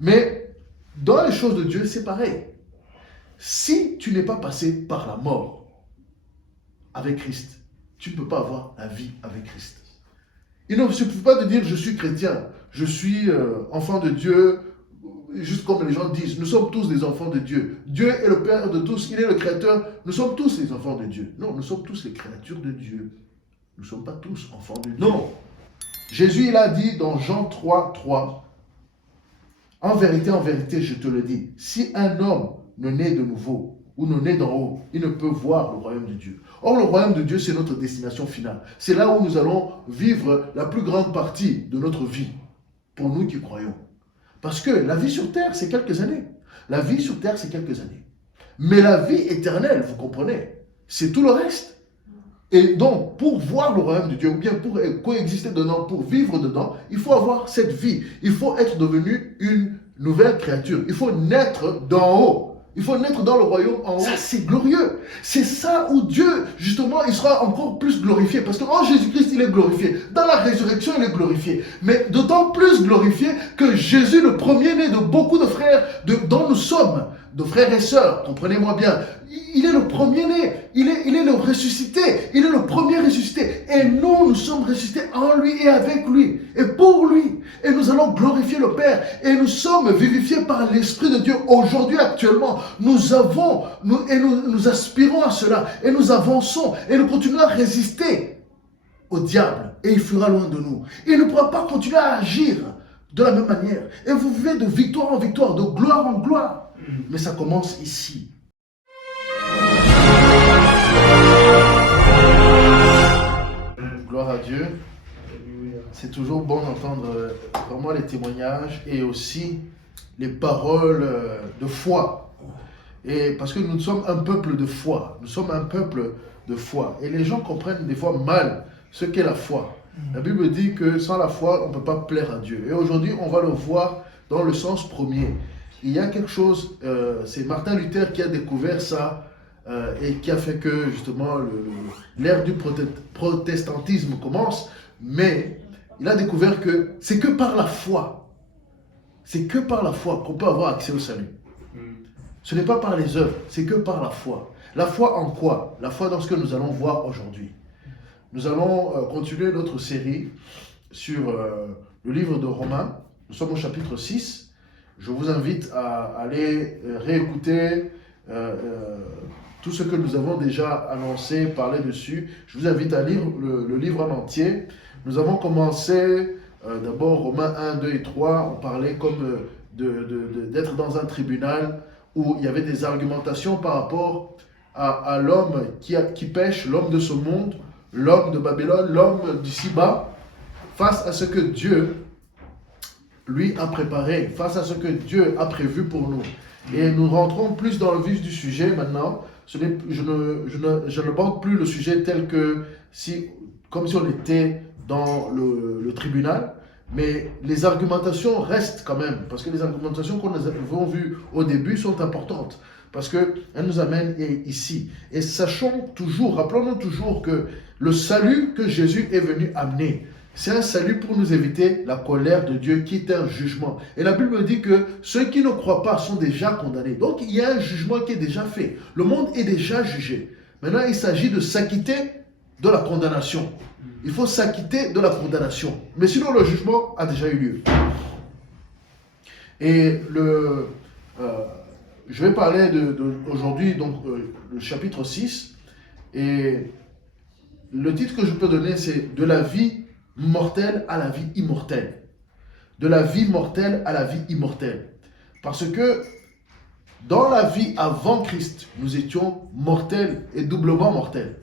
Mais dans les choses de Dieu, c'est pareil. Si tu n'es pas passé par la mort avec Christ, tu ne peux pas avoir la vie avec Christ. Il ne suffit pas de dire je suis chrétien, je suis enfant de Dieu, juste comme les gens disent, nous sommes tous des enfants de Dieu. Dieu est le Père de tous, il est le Créateur, nous sommes tous les enfants de Dieu. Non, nous sommes tous les créatures de Dieu. Nous ne sommes pas tous enfants de Dieu. Non. Jésus, il a dit dans Jean 3, 3, en vérité, je te le dis, si un homme ne naît de nouveau ou ne naît d'en haut, il ne peut voir le royaume de Dieu. Or, le royaume de Dieu, c'est notre destination finale. C'est là où nous allons vivre la plus grande partie de notre vie, pour nous qui croyons. Parce que la vie sur terre, c'est quelques années. La vie sur terre, c'est quelques années. Mais la vie éternelle, vous comprenez, c'est tout le reste. Et donc, pour voir le royaume de Dieu, ou bien pour coexister dedans, pour vivre dedans, il faut avoir cette vie. Il faut être devenu une nouvelle créature. Il faut naître d'en haut. Il faut naître dans le royaume en haut. Ça, c'est glorieux. C'est ça où Dieu, justement, il sera encore plus glorifié. Parce que en Jésus-Christ, il est glorifié. Dans la résurrection, il est glorifié. Mais d'autant plus glorifié que Jésus, le premier-né de beaucoup de frères dont nous sommes, de frères et sœurs, comprenez-moi bien, il est le premier-né, il est le ressuscité, il est le premier ressuscité. Et nous sommes ressuscités en lui et avec lui, et pour lui. Et nous allons glorifier le Père. Et nous sommes vivifiés par l'Esprit de Dieu aujourd'hui, actuellement. Nous aspirons à cela, et nous avançons, et nous continuons à résister au diable, et il fuira loin de nous. Il ne pourra pas continuer à agir de la même manière. Et vous vivez de victoire en victoire, de gloire en gloire. Mais ça commence ici. Gloire à Dieu. C'est toujours bon d'entendre vraiment les témoignages et aussi les paroles de foi. Et parce que nous sommes un peuple de foi. Nous sommes un peuple de foi. Et les gens comprennent des fois mal ce qu'est la foi. La Bible dit que sans la foi, on ne peut pas plaire à Dieu. Et aujourd'hui, on va le voir dans le sens premier. Il y a quelque chose, c'est Martin Luther qui a découvert ça et qui a fait que justement l'ère du protestantisme commence, mais il a découvert que c'est que par la foi, c'est que par la foi qu'on peut avoir accès au salut. Ce n'est pas par les œuvres, c'est que par la foi. La foi en quoi? La foi dans ce que nous allons voir aujourd'hui. Nous allons continuer notre série sur le livre de Romains. Nous sommes au chapitre 6. Je vous invite à aller réécouter tout ce que nous avons déjà annoncé, parlé dessus. Je vous invite à lire le livre en entier. Nous avons commencé d'abord Romains 1, 2 et 3. On parlait comme d'être dans un tribunal où il y avait des argumentations par rapport à l'homme qui pêche, l'homme de ce monde, l'homme de Babylone, l'homme d'ici-bas, face à ce que Dieu lui a préparé, face à ce que Dieu a prévu pour nous. Et nous rentrons plus dans le vif du sujet maintenant. Je ne porte plus le sujet tel que comme si on était dans le tribunal, mais les argumentations restent quand même, parce que les argumentations qu'on avons vues au début sont importantes, parce qu'elles nous amènent ici. Et sachons toujours, rappelons-nous toujours que le salut que Jésus est venu amener, c'est un salut pour nous éviter la colère de Dieu qui est un jugement. Et la Bible dit que ceux qui ne croient pas sont déjà condamnés. Donc il y a un jugement qui est déjà fait. Le monde est déjà jugé. Maintenant, il s'agit de s'acquitter de la condamnation. Il faut s'acquitter de la condamnation. Mais sinon, le jugement a déjà eu lieu. Et je vais parler aujourd'hui, donc le chapitre 6. Et le titre que je peux donner, c'est « De la vie mortelle à la vie immortelle ». De la vie mortelle à la vie immortelle. Parce que dans la vie avant Christ, nous étions mortels et doublement mortels.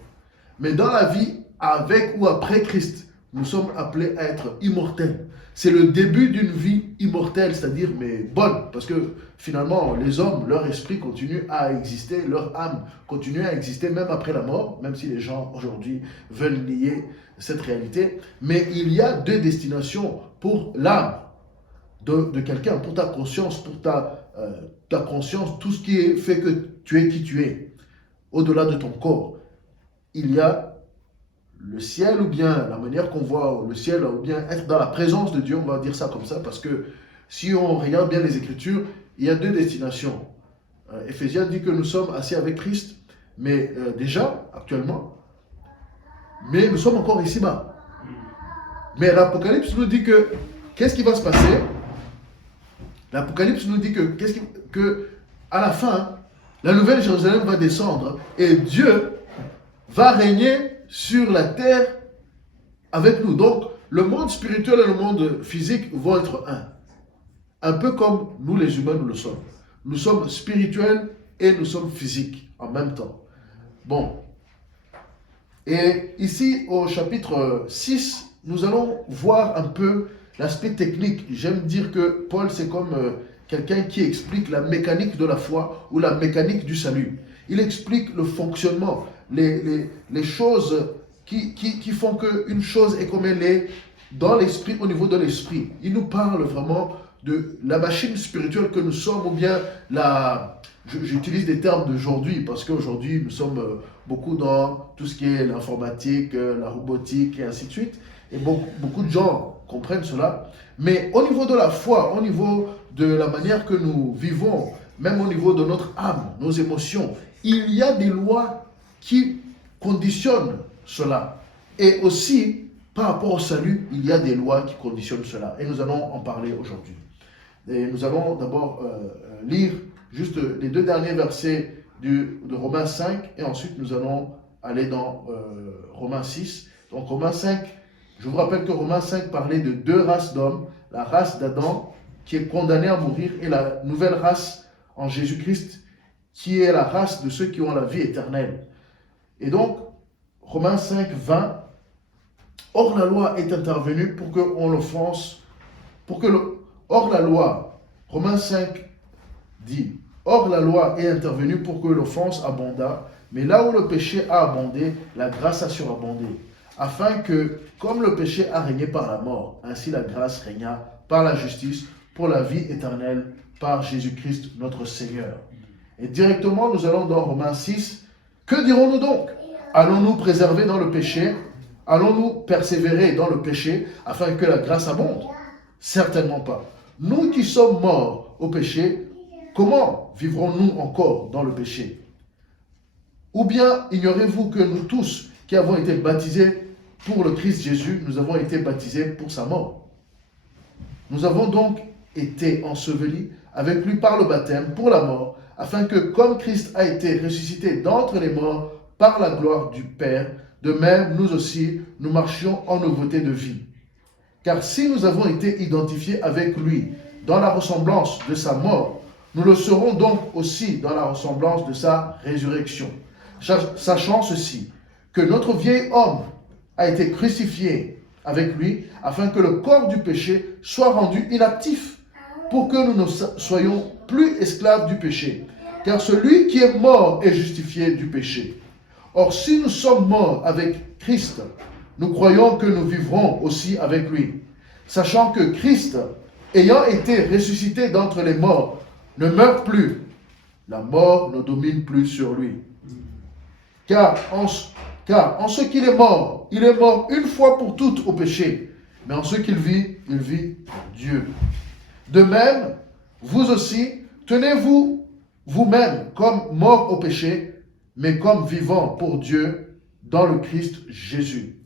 Mais dans la vie avec ou après Christ, nous sommes appelés à être immortels. C'est le début d'une vie immortelle, c'est-à-dire mais bonne, parce que finalement, les hommes, leur esprit continue à exister, leur âme continue à exister même après la mort, même si les gens aujourd'hui veulent nier cette réalité. Mais il y a deux destinations pour l'âme de quelqu'un, pour ta conscience, pour ta conscience, tout ce qui fait que tu es qui tu es, au-delà de ton corps. Il y a le ciel, ou bien la manière qu'on voit le ciel, ou bien être dans la présence de Dieu, on va dire ça comme ça, parce que Si on regarde bien les Écritures, il y a deux destinations. Éphésiens dit que nous sommes assis avec Christ, mais déjà, actuellement, mais nous sommes encore ici-bas. Mais l'Apocalypse nous dit que, qu'est-ce qui va se passer? L'Apocalypse nous dit que à la fin, la nouvelle Jérusalem va descendre et Dieu va régner sur la terre avec nous. Donc, le monde spirituel et le monde physique vont être un. Un peu comme nous les humains, nous le sommes. Nous sommes spirituels et nous sommes physiques en même temps. Bon. Et ici, au chapitre 6, nous allons voir un peu l'aspect technique. J'aime dire que Paul, c'est comme quelqu'un qui explique la mécanique de la foi ou la mécanique du salut. Il explique le fonctionnement, les choses qui font qu'une chose est comme elle est dans l'esprit, au niveau de l'esprit. Il nous parle vraiment de la machine spirituelle que nous sommes, ou bien j'utilise des termes d'aujourd'hui, parce qu'aujourd'hui nous sommes beaucoup dans tout ce qui est l'informatique, la robotique et ainsi de suite, et beaucoup de gens comprennent cela, mais au niveau de la foi, au niveau de la manière que nous vivons, même au niveau de notre âme, nos émotions, il y a des lois qui conditionnent cela, et aussi par rapport au salut, il y a des lois qui conditionnent cela, et nous allons en parler aujourd'hui. Et nous allons d'abord lire juste les deux derniers versets de Romains 5 et ensuite nous allons aller dans Romains 6. Donc Romains 5, je vous rappelle que Romains 5 parlait de deux races d'hommes, la race d'Adam qui est condamnée à mourir et la nouvelle race en Jésus-Christ qui est la race de ceux qui ont la vie éternelle. Et donc Romains 5, 20, or la loi est intervenue pour qu'on l'offense, or la loi, Romains 5 dit, or la loi est intervenue pour que l'offense abondât, mais là où le péché a abondé, la grâce a surabondé, afin que, comme le péché a régné par la mort, ainsi la grâce régna par la justice pour la vie éternelle par Jésus-Christ notre Seigneur. Et directement, nous allons dans Romains 6. Que dirons-nous donc? Allons-nous préserver dans le péché? Allons-nous persévérer dans le péché afin que la grâce abonde? Certainement pas. Nous qui sommes morts au péché, comment vivrons-nous encore dans le péché? Ou bien ignorez-vous que nous tous qui avons été baptisés pour le Christ Jésus, nous avons été baptisés pour sa mort. Nous avons donc été ensevelis avec lui par le baptême pour la mort, afin que comme Christ a été ressuscité d'entre les morts par la gloire du Père, de même nous aussi, nous marchions en nouveauté de vie. Car si nous avons été identifiés avec lui dans la ressemblance de sa mort, nous le serons donc aussi dans la ressemblance de sa résurrection. Sachant ceci, que notre vieil homme a été crucifié avec lui, afin que le corps du péché soit rendu inactif, pour que nous ne soyons plus esclaves du péché. Car celui qui est mort est justifié du péché. Or, si nous sommes morts avec Christ, nous croyons que nous vivrons aussi avec lui, sachant que Christ, ayant été ressuscité d'entre les morts, ne meurt plus. La mort ne domine plus sur lui. Car en ce qu'il est mort une fois pour toutes au péché, mais en ce qu'il vit pour Dieu. De même, vous aussi, tenez-vous vous-même comme morts au péché, mais comme vivants pour Dieu dans le Christ Jésus.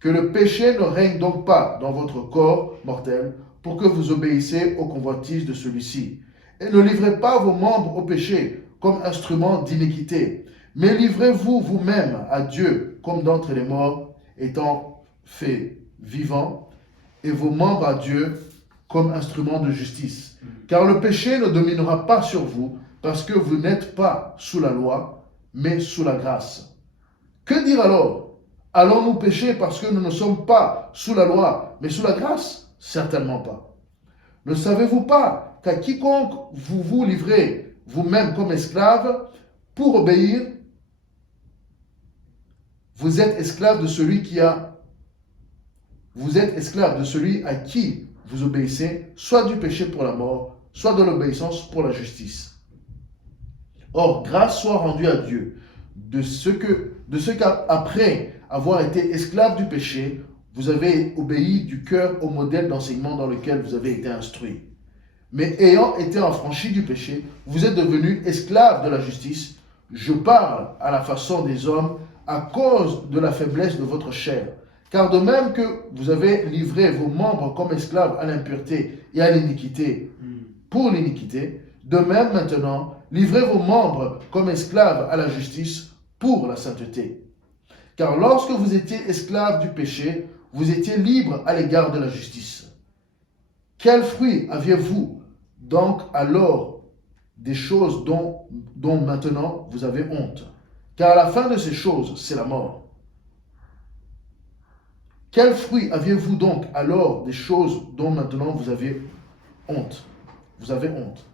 Que le péché ne règne donc pas dans votre corps mortel, pour que vous obéissiez aux convoitises de celui-ci. Et ne livrez pas vos membres au péché comme instruments d'iniquité, mais livrez-vous vous-même à Dieu comme d'entre les morts, étant faits vivants, et vos membres à Dieu comme instruments de justice. Car le péché ne dominera pas sur vous, parce que vous n'êtes pas sous la loi, mais sous la grâce. Que dire alors? Allons-nous pécher parce que nous ne sommes pas sous la loi, mais sous la grâce? Certainement pas. Ne savez-vous pas qu'à quiconque vous vous livrez vous-même comme esclave pour obéir, vous êtes esclave de celui à qui vous obéissez, soit du péché pour la mort, soit de l'obéissance pour la justice. Or, grâce soit rendue à Dieu de ce qu'après avoir été esclave du péché, vous avez obéi du cœur au modèle d'enseignement dans lequel vous avez été instruits. Mais ayant été affranchis du péché, vous êtes devenus esclaves de la justice. Je parle à la façon des hommes à cause de la faiblesse de votre chair. Car de même que vous avez livré vos membres comme esclaves à l'impureté et à l'iniquité, pour l'iniquité, de même maintenant, livrez vos membres comme esclaves à la justice pour la sainteté. Car lorsque vous étiez esclaves du péché, vous étiez libres à l'égard de la justice. Quel fruit aviez-vous donc alors des choses dont maintenant vous avez honte? Car la fin de ces choses, c'est la mort. Quel fruit aviez-vous donc alors des choses dont maintenant vous avez honte? Vous avez honte.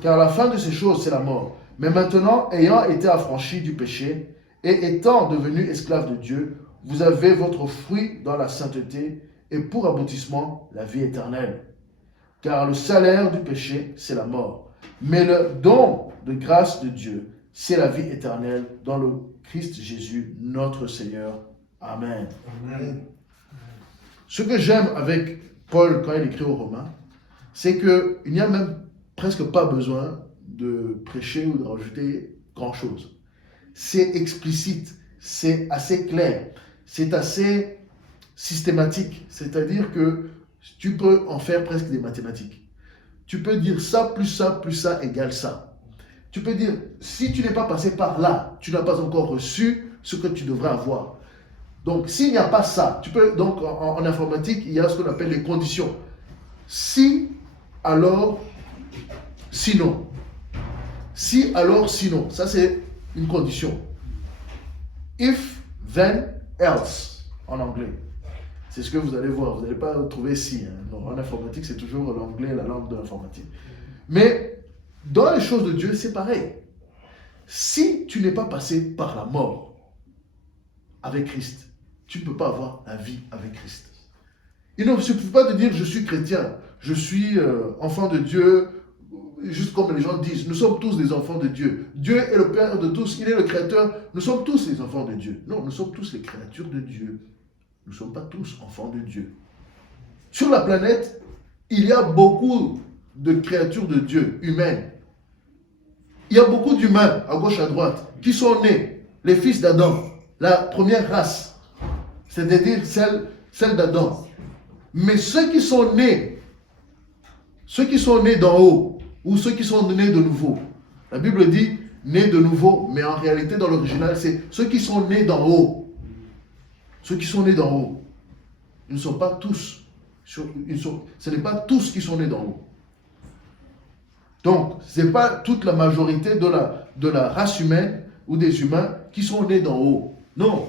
Car la fin de ces choses, c'est la mort. Mais maintenant, ayant été affranchis du péché et étant devenus esclaves de Dieu, vous avez votre fruit dans la sainteté et pour aboutissement la vie éternelle. Car le salaire du péché, c'est la mort. Mais le don de grâce de Dieu, c'est la vie éternelle dans le Christ Jésus, notre Seigneur. Amen. Amen. Ce que j'aime avec Paul quand il écrit aux Romains, c'est qu'il n'y a même presque pas besoin de prêcher ou de rajouter grand-chose. C'est explicite, c'est assez clair, c'est assez systématique. C'est-à-dire que tu peux en faire presque des mathématiques. Tu peux dire ça plus ça égale ça. Tu peux dire, si tu n'es pas passé par là, tu n'as pas encore reçu ce que tu devrais avoir. Donc, s'il n'y a pas ça, tu peux, donc en informatique, il y a ce qu'on appelle les conditions. Si, alors, sinon. Si, alors, sinon. Ça, c'est une condition. If, then, else, en anglais. C'est ce que vous allez voir. Vous n'allez pas trouver si. Donc, en informatique, c'est toujours l'anglais, la langue de l'informatique. Mais, dans les choses de Dieu, c'est pareil. Si tu n'es pas passé par la mort avec Christ, tu ne peux pas avoir la vie avec Christ. Il ne suffit pas de dire je suis chrétien, je suis enfant de Dieu, juste comme les gens disent, nous sommes tous des enfants de Dieu. Dieu est le Père de tous, il est le Créateur, nous sommes tous les enfants de Dieu. Non, nous sommes tous les créatures de Dieu. Nous ne sommes pas tous enfants de Dieu. Sur la planète, il y a beaucoup de créatures de Dieu, humaines. Il y a beaucoup d'humains, à gauche, à droite, qui sont nés, les fils d'Adam, la première race. C'est-à-dire celle d'Adam. Mais ceux qui sont nés d'en haut, ou ceux qui sont nés de nouveau, la Bible dit nés de nouveau, mais en réalité dans l'original c'est ceux qui sont nés d'en haut. Ceux qui sont nés d'en haut, ils ne sont pas tous, ce n'est pas tous qui sont nés d'en haut. Donc, ce n'est pas toute la majorité de la race humaine ou des humains qui sont nés d'en haut. Non.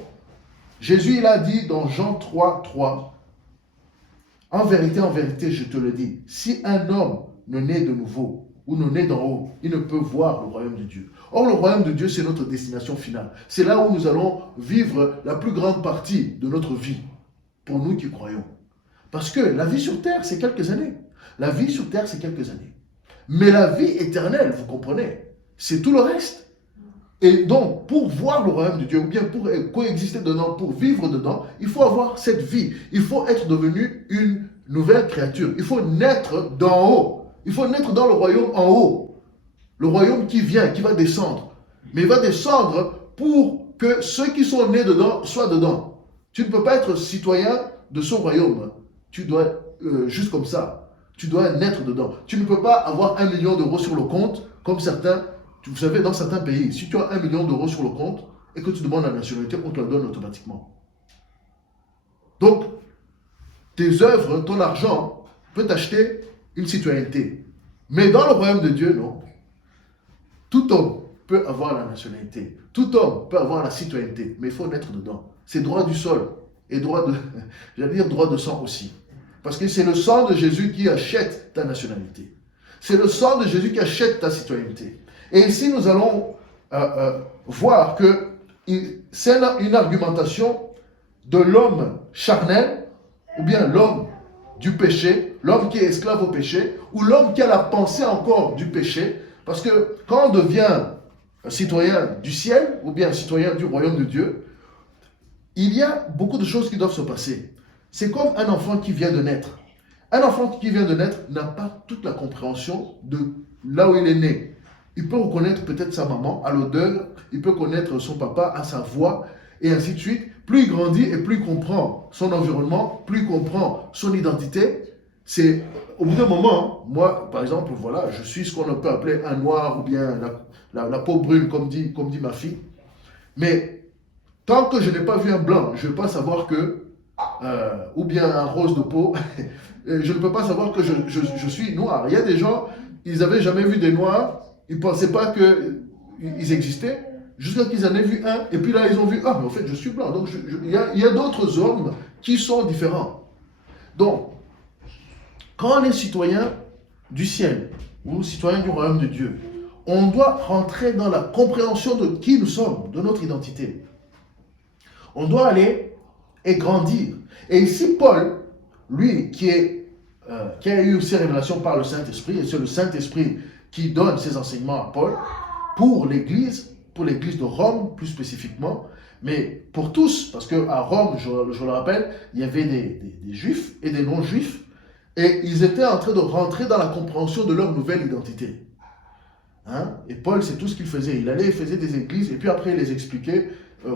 Jésus, il a dit dans Jean 3, 3, en vérité, je te le dis, si un homme ne naît de nouveau ou ne naît d'en haut, il ne peut voir le royaume de Dieu. Or, le royaume de Dieu, c'est notre destination finale. C'est là où nous allons vivre la plus grande partie de notre vie, pour nous qui croyons. Parce que la vie sur terre, c'est quelques années. La vie sur terre, c'est quelques années. Mais la vie éternelle, vous comprenez, c'est tout le reste. Et donc, pour voir le royaume de Dieu, ou bien pour coexister dedans, pour vivre dedans, il faut avoir cette vie. Il faut être devenu une nouvelle créature. Il faut naître d'en haut. Il faut naître dans le royaume en haut. Le royaume qui vient, qui va descendre. Mais il va descendre pour que ceux qui sont nés dedans soient dedans. Tu ne peux pas être citoyen de ce royaume. Tu dois, juste comme ça, tu dois naître dedans. Tu ne peux pas avoir 1 million d'euros sur le compte, comme certains. Vous savez, dans certains pays, si tu as 1 million d'euros sur le compte et que tu demandes la nationalité, on te la donne automatiquement. Donc, tes œuvres, ton argent peut t'acheter une citoyenneté. Mais dans le royaume de Dieu, non. Tout homme peut avoir la nationalité. Tout homme peut avoir la citoyenneté. Mais il faut naître dedans. C'est droit du sol. Et droit de sang aussi. Parce que c'est le sang de Jésus qui achète ta nationalité. C'est le sang de Jésus qui achète ta citoyenneté. Et ici, nous allons voir que c'est une argumentation de l'homme charnel, ou bien l'homme du péché, l'homme qui est esclave au péché, ou l'homme qui a la pensée encore du péché. Parce que quand on devient citoyen du ciel, ou bien citoyen du royaume de Dieu, il y a beaucoup de choses qui doivent se passer. C'est comme un enfant qui vient de naître. Un enfant qui vient de naître n'a pas toute la compréhension de là où il est né. Il peut reconnaître peut-être sa maman à l'odeur, il peut connaître son papa à sa voix, et ainsi de suite. Plus il grandit et plus il comprend son environnement, plus il comprend son identité. C'est au bout d'un moment, moi par exemple, voilà, je suis ce qu'on peut appeler un noir ou bien la peau brune, comme dit ma fille. Mais tant que je n'ai pas vu un blanc, je ne vais pas savoir que, ou bien un rose de peau, je ne peux pas savoir que je suis noir. Il y a des gens, ils n'avaient jamais vu des noirs, ils ne pensaient pas qu'ils existaient, jusqu'à qu'ils en aient vu un, et puis là ils ont vu, ah mais en fait je suis blanc. Donc il y a d'autres hommes qui sont différents. Donc, quand on est citoyen du ciel, ou citoyen du royaume de Dieu, on doit rentrer dans la compréhension de qui nous sommes, de notre identité. On doit aller et grandir. Et ici, Paul, lui, qui a eu ses révélations par le Saint-Esprit, et c'est le Saint-Esprit qui donne ses enseignements à Paul, pour l'Église de Rome plus spécifiquement, mais pour tous, parce qu'à Rome, je le rappelle, il y avait des Juifs et des non-Juifs, et ils étaient en train de rentrer dans la compréhension de leur nouvelle identité. Hein? Et Paul, c'est tout ce qu'il faisait. Il allait, il faisait des églises, et puis après, il les expliquait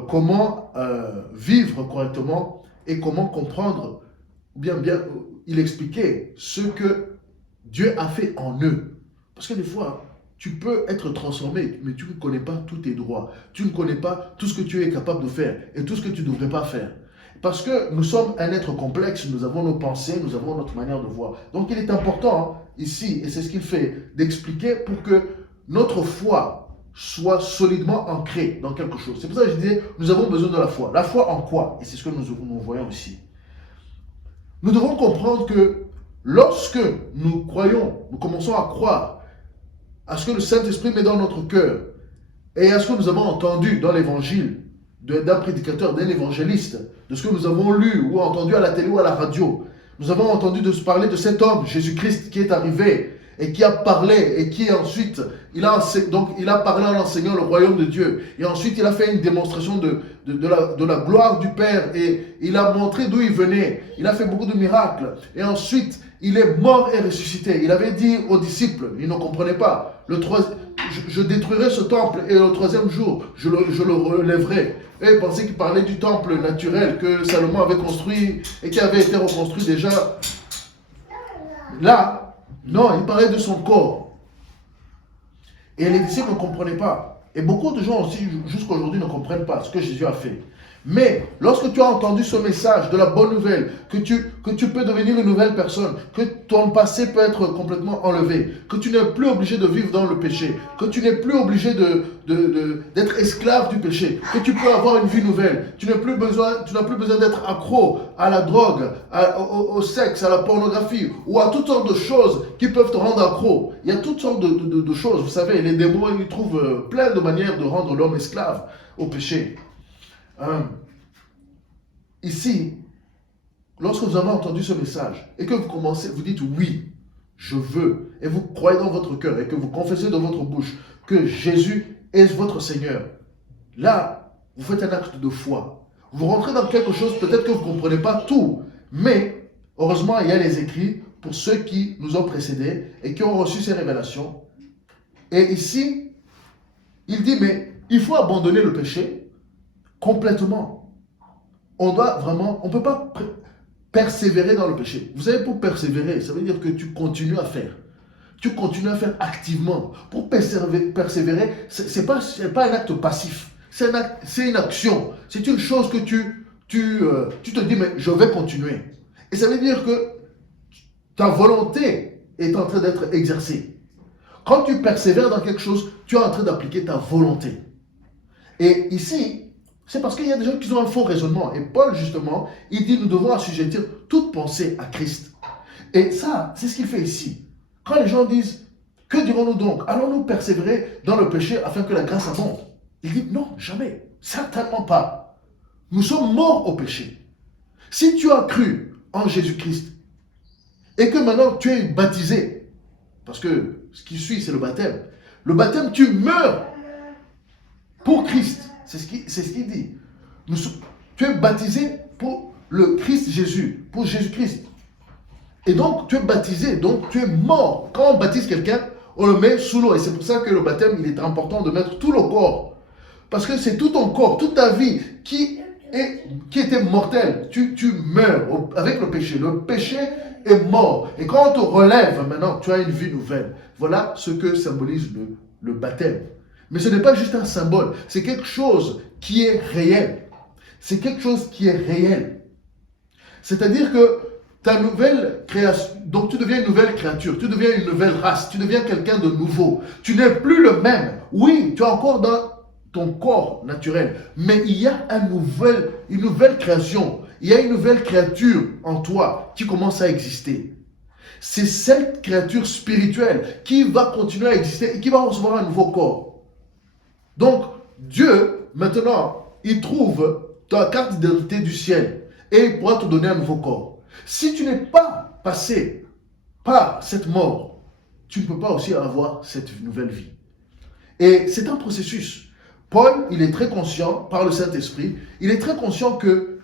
comment vivre correctement et comment comprendre, bien, il expliquait ce que Dieu a fait en eux. Parce que des fois, tu peux être transformé, mais tu ne connais pas tous tes droits. Tu ne connais pas tout ce que tu es capable de faire et tout ce que tu ne devrais pas faire. Parce que nous sommes un être complexe, nous avons nos pensées, nous avons notre manière de voir. Donc il est important ici, et c'est ce qu'il fait, d'expliquer pour que notre foi soit solidement ancrée dans quelque chose. C'est pour ça que je disais, nous avons besoin de la foi. La foi en quoi? Et c'est ce que nous voyons ici. Nous devons comprendre que lorsque nous croyons, nous commençons à croire à ce que le Saint-Esprit met dans notre cœur et à ce que nous avons entendu dans l'évangile d'un prédicateur, d'un évangéliste, de ce que nous avons lu ou entendu à la télé ou à la radio. Nous avons entendu parler de cet homme, Jésus-Christ, qui est arrivé et qui a parlé et qui ensuite, il a parlé en enseignant le royaume de Dieu. Et ensuite, il a fait une démonstration de la gloire du Père et il a montré d'où il venait. Il a fait beaucoup de miracles. Et ensuite, il est mort et ressuscité. Il avait dit aux disciples, ils ne comprenaient pas, je détruirai ce temple et le troisième jour, je le relèverai. Et ils pensaient qu'il parlait du temple naturel que Salomon avait construit et qui avait été reconstruit déjà. Là, non, il parlait de son corps. Et les disciples ne comprenaient pas. Et beaucoup de gens aussi, jusqu'à aujourd'hui, ne comprennent pas ce que Jésus a fait. Mais lorsque tu as entendu ce message de la bonne nouvelle, que tu peux devenir une nouvelle personne, que ton passé peut être complètement enlevé, que tu n'es plus obligé de vivre dans le péché, que tu n'es plus obligé d'être esclave du péché, que tu peux avoir une vie nouvelle, tu n'as plus besoin d'être accro à la drogue, au sexe, à la pornographie ou à toutes sortes de choses qui peuvent te rendre accro. Il y a toutes sortes de choses, vous savez, les démons, ils trouvent plein de manières de rendre l'homme esclave au péché. Ici, lorsque vous avez entendu ce message et que vous dites oui, je veux, et vous croyez dans votre cœur et que vous confessez dans votre bouche que Jésus est votre Seigneur, là, vous faites un acte de foi. Vous rentrez dans quelque chose, peut-être que vous ne comprenez pas tout, mais heureusement, il y a les écrits pour ceux qui nous ont précédés et qui ont reçu ces révélations. Et ici, il dit, mais il faut abandonner le péché complètement. On ne peut pas persévérer dans le péché. Vous savez, pour persévérer, ça veut dire que tu continues à faire. Tu continues à faire activement. Pour persévérer, ce n'est pas un acte passif. C'est une action. C'est une chose que tu te dis, mais je vais continuer. Et ça veut dire que ta volonté est en train d'être exercée. Quand tu persévères dans quelque chose, tu es en train d'appliquer ta volonté. Et ici, c'est parce qu'il y a des gens qui ont un faux raisonnement. Et Paul, justement, il dit, nous devons assujettir toute pensée à Christ. Et ça, c'est ce qu'il fait ici. Quand les gens disent, que dirons-nous donc? Allons-nous persévérer dans le péché afin que la grâce abonde? Il dit, non, jamais. Certainement pas. Nous sommes morts au péché. Si tu as cru en Jésus-Christ et que maintenant tu es baptisé, parce que ce qui suit, c'est le baptême, tu meurs pour Christ. C'est ce qu'il dit. Tu es baptisé pour le Christ Jésus, pour Jésus-Christ. Et donc, tu es baptisé, donc tu es mort. Quand on baptise quelqu'un, on le met sous l'eau. Et c'est pour ça que le baptême, il est important de mettre tout le corps. Parce que c'est tout ton corps, toute ta vie qui était mortelle. Tu meurs avec le péché. Le péché est mort. Et quand on te relève, maintenant, tu as une vie nouvelle. Voilà ce que symbolise le baptême. Mais ce n'est pas juste un symbole. C'est quelque chose qui est réel. C'est quelque chose qui est réel. C'est-à-dire que ta nouvelle création, donc tu deviens une nouvelle créature, tu deviens une nouvelle race, tu deviens quelqu'un de nouveau. Tu n'es plus le même. Oui, tu es encore dans ton corps naturel, mais il y a une nouvelle création. Il y a une nouvelle créature en toi qui commence à exister. C'est cette créature spirituelle qui va continuer à exister et qui va recevoir un nouveau corps. Donc, Dieu, maintenant, il trouve ta carte d'identité du ciel et il pourra te donner un nouveau corps. Si tu n'es pas passé par cette mort, tu ne peux pas aussi avoir cette nouvelle vie. Et c'est un processus. Paul, il est très conscient, par le Saint-Esprit, il est très conscient que,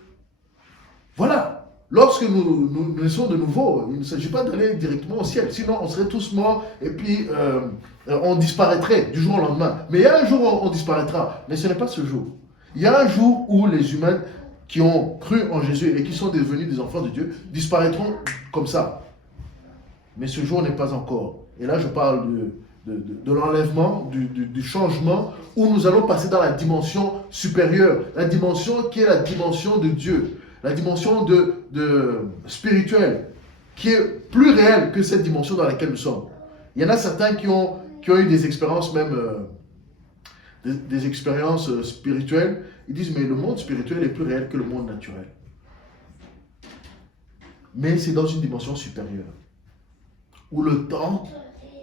voilà, lorsque nous naissons de nouveau, il ne s'agit pas d'aller directement au ciel, sinon on serait tous morts et puis on disparaîtrait du jour au lendemain. Mais il y a un jour où on disparaîtra, mais ce n'est pas ce jour. Il y a un jour où les humains qui ont cru en Jésus et qui sont devenus des enfants de Dieu disparaîtront comme ça. Mais ce jour n'est pas encore. Et là, je parle de l'enlèvement, du changement, où nous allons passer dans la dimension supérieure, la dimension qui est la dimension de Dieu, la dimension spirituelle, qui est plus réelle que cette dimension dans laquelle nous sommes. Il y en a certains qui ont eu des expériences même, des expériences spirituelles. Ils disent, mais le monde spirituel est plus réel que le monde naturel. Mais c'est dans une dimension supérieure, où le temps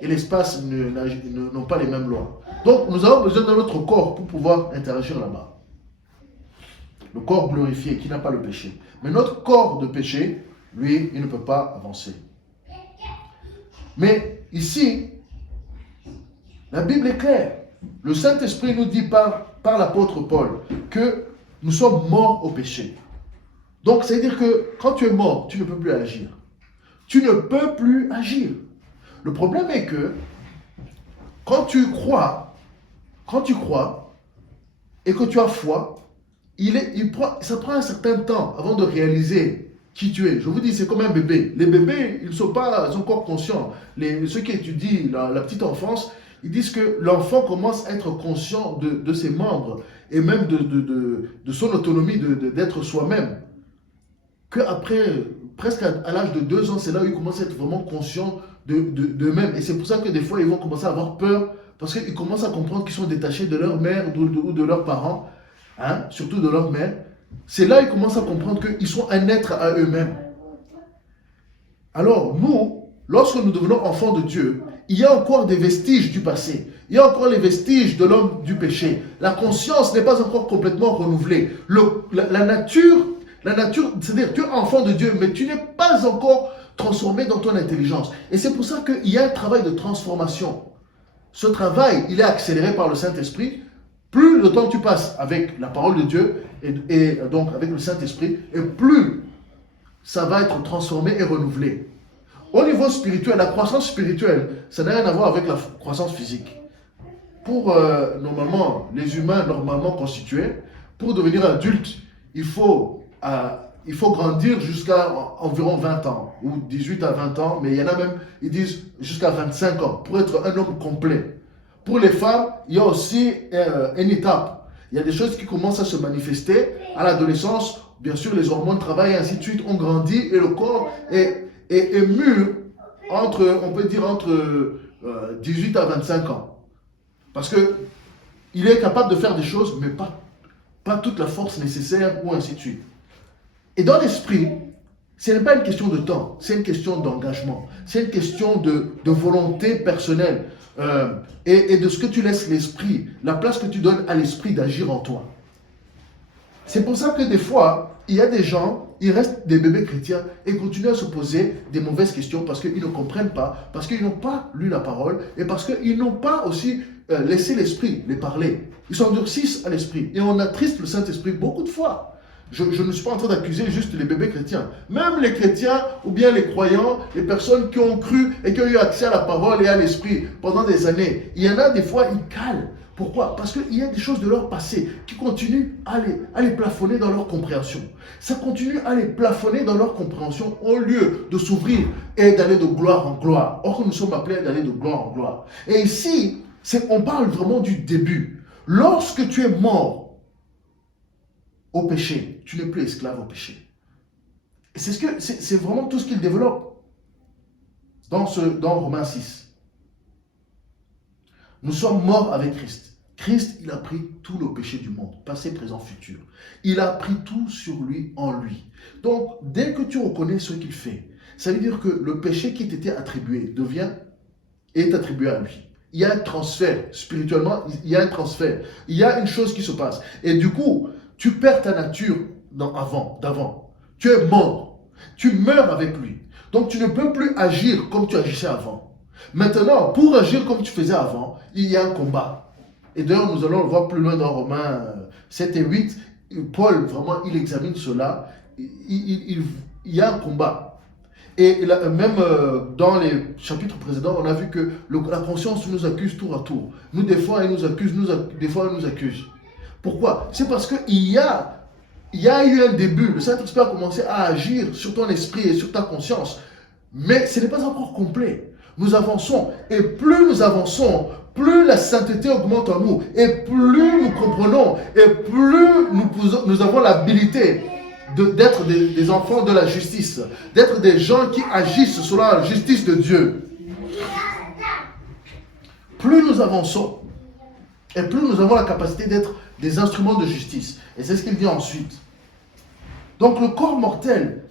et l'espace n'ont pas les mêmes lois. Donc, nous avons besoin de notre corps pour pouvoir interagir là-bas. Le corps glorifié, qui n'a pas le péché. Mais notre corps de péché, lui, il ne peut pas avancer. Mais ici, la Bible est claire. Le Saint-Esprit nous dit par l'apôtre Paul que nous sommes morts au péché. Donc, c'est-à-dire que quand tu es mort, tu ne peux plus agir. Tu ne peux plus agir. Le problème est que quand tu crois et que tu as foi, ça prend un certain temps avant de réaliser qui tu es. Je vous dis, c'est comme un bébé. Les bébés, ils ne sont pas encore conscients. Ceux qui étudient la petite enfance, ils disent que l'enfant commence à être conscient de ses membres et même de son autonomie, d'être soi-même. Qu'après, presque à l'âge de 2 ans, c'est là où ils commencent à être vraiment conscients d'eux-mêmes. Et c'est pour ça que des fois, ils vont commencer à avoir peur, parce qu'ils commencent à comprendre qu'ils sont détachés de leur mère ou de leurs parents, hein, surtout de leur mère. C'est là qu'ils commencent à comprendre qu'ils sont un être à eux-mêmes. Alors, nous, lorsque nous devenons enfants de Dieu, il y a encore des vestiges du passé. Il y a encore les vestiges de l'homme du péché. La conscience n'est pas encore complètement renouvelée. La nature, c'est-à-dire tu es enfant de Dieu, mais tu n'es pas encore transformé dans ton intelligence. Et c'est pour ça qu'il y a un travail de transformation. Ce travail, il est accéléré par le Saint-Esprit. Plus le temps tu passes avec la parole de Dieu et donc avec le Saint-Esprit, et plus ça va être transformé et renouvelé. Au niveau spirituel, la croissance spirituelle, ça n'a rien à voir avec la croissance physique. Pour normalement, les humains normalement constitués, pour devenir adulte, il faut grandir jusqu'à environ 20 ans, ou 18 à 20 ans, mais il y en a même, ils disent jusqu'à 25 ans, pour être un homme complet. Pour les femmes, il y a aussi une étape. Il y a des choses qui commencent à se manifester à l'adolescence. Bien sûr, les hormones travaillent et ainsi de suite. On grandit et le corps est mûr on peut dire entre 18 à 25 ans. Parce qu'il est capable de faire des choses, mais pas toute la force nécessaire ou ainsi de suite. Et dans l'esprit, ce n'est pas une question de temps, c'est une question d'engagement. C'est une question de volonté personnelle et de ce que tu laisses l'esprit, la place que tu donnes à l'esprit d'agir en toi. C'est pour ça que des fois, il y a des gens, ils restent des bébés chrétiens et continuent à se poser des mauvaises questions parce qu'ils ne comprennent pas, parce qu'ils n'ont pas lu la parole et parce qu'ils n'ont pas aussi laissé l'esprit les parler. Ils s'endurcissent à l'esprit et on attriste le Saint-Esprit beaucoup de fois. Je ne suis pas en train d'accuser juste les bébés chrétiens. Même les chrétiens ou bien les croyants, les personnes qui ont cru et qui ont eu accès à la parole et à l'esprit pendant des années, il y en a des fois, ils calent. Pourquoi? Parce qu'il y a des choses de leur passé qui continuent à les plafonner dans leur compréhension. Ça continue à les plafonner dans leur compréhension au lieu de s'ouvrir et d'aller de gloire en gloire. Or, nous sommes appelés d'aller de gloire en gloire. Et ici, on parle vraiment du début. Lorsque tu es mort au péché, tu n'es plus esclave au péché. Et c'est vraiment tout ce qu'il développe dans Romains 6. Nous sommes morts avec Christ. Christ, il a pris tout le péché du monde, passé, présent, futur. Il a pris tout sur lui, en lui. Donc, dès que tu reconnais ce qu'il fait, ça veut dire que le péché qui t'était attribué est attribué à lui. Il y a un transfert, spirituellement, il y a un transfert. Il y a une chose qui se passe. Et du coup, tu perds ta nature d'avant. Tu es mort. Tu meurs avec lui. Donc, tu ne peux plus agir comme tu agissais avant. Maintenant, pour agir comme tu faisais avant, il y a un combat. Et d'ailleurs, nous allons le voir plus loin dans Romains 7 et 8. Paul, vraiment, il examine cela. Il y a un combat. Et là, même dans les chapitres précédents, on a vu que la conscience nous accuse tour à tour. Nous, des fois, elle nous accuse, des fois, elle nous accuse. Pourquoi? C'est parce qu'il y a eu un début. Le Saint-Esprit a commencé à agir sur ton esprit et sur ta conscience. Mais ce n'est pas encore complet. Nous avançons. Et plus nous avançons, plus la sainteté augmente en nous. Et plus nous comprenons. Et plus nous avons l'habilité d'être des enfants de la justice. D'être des gens qui agissent selon la justice de Dieu. Plus nous avançons. Et plus nous avons la capacité d'être des instruments de justice. Et c'est ce qu'il dit ensuite. Donc le corps mortel,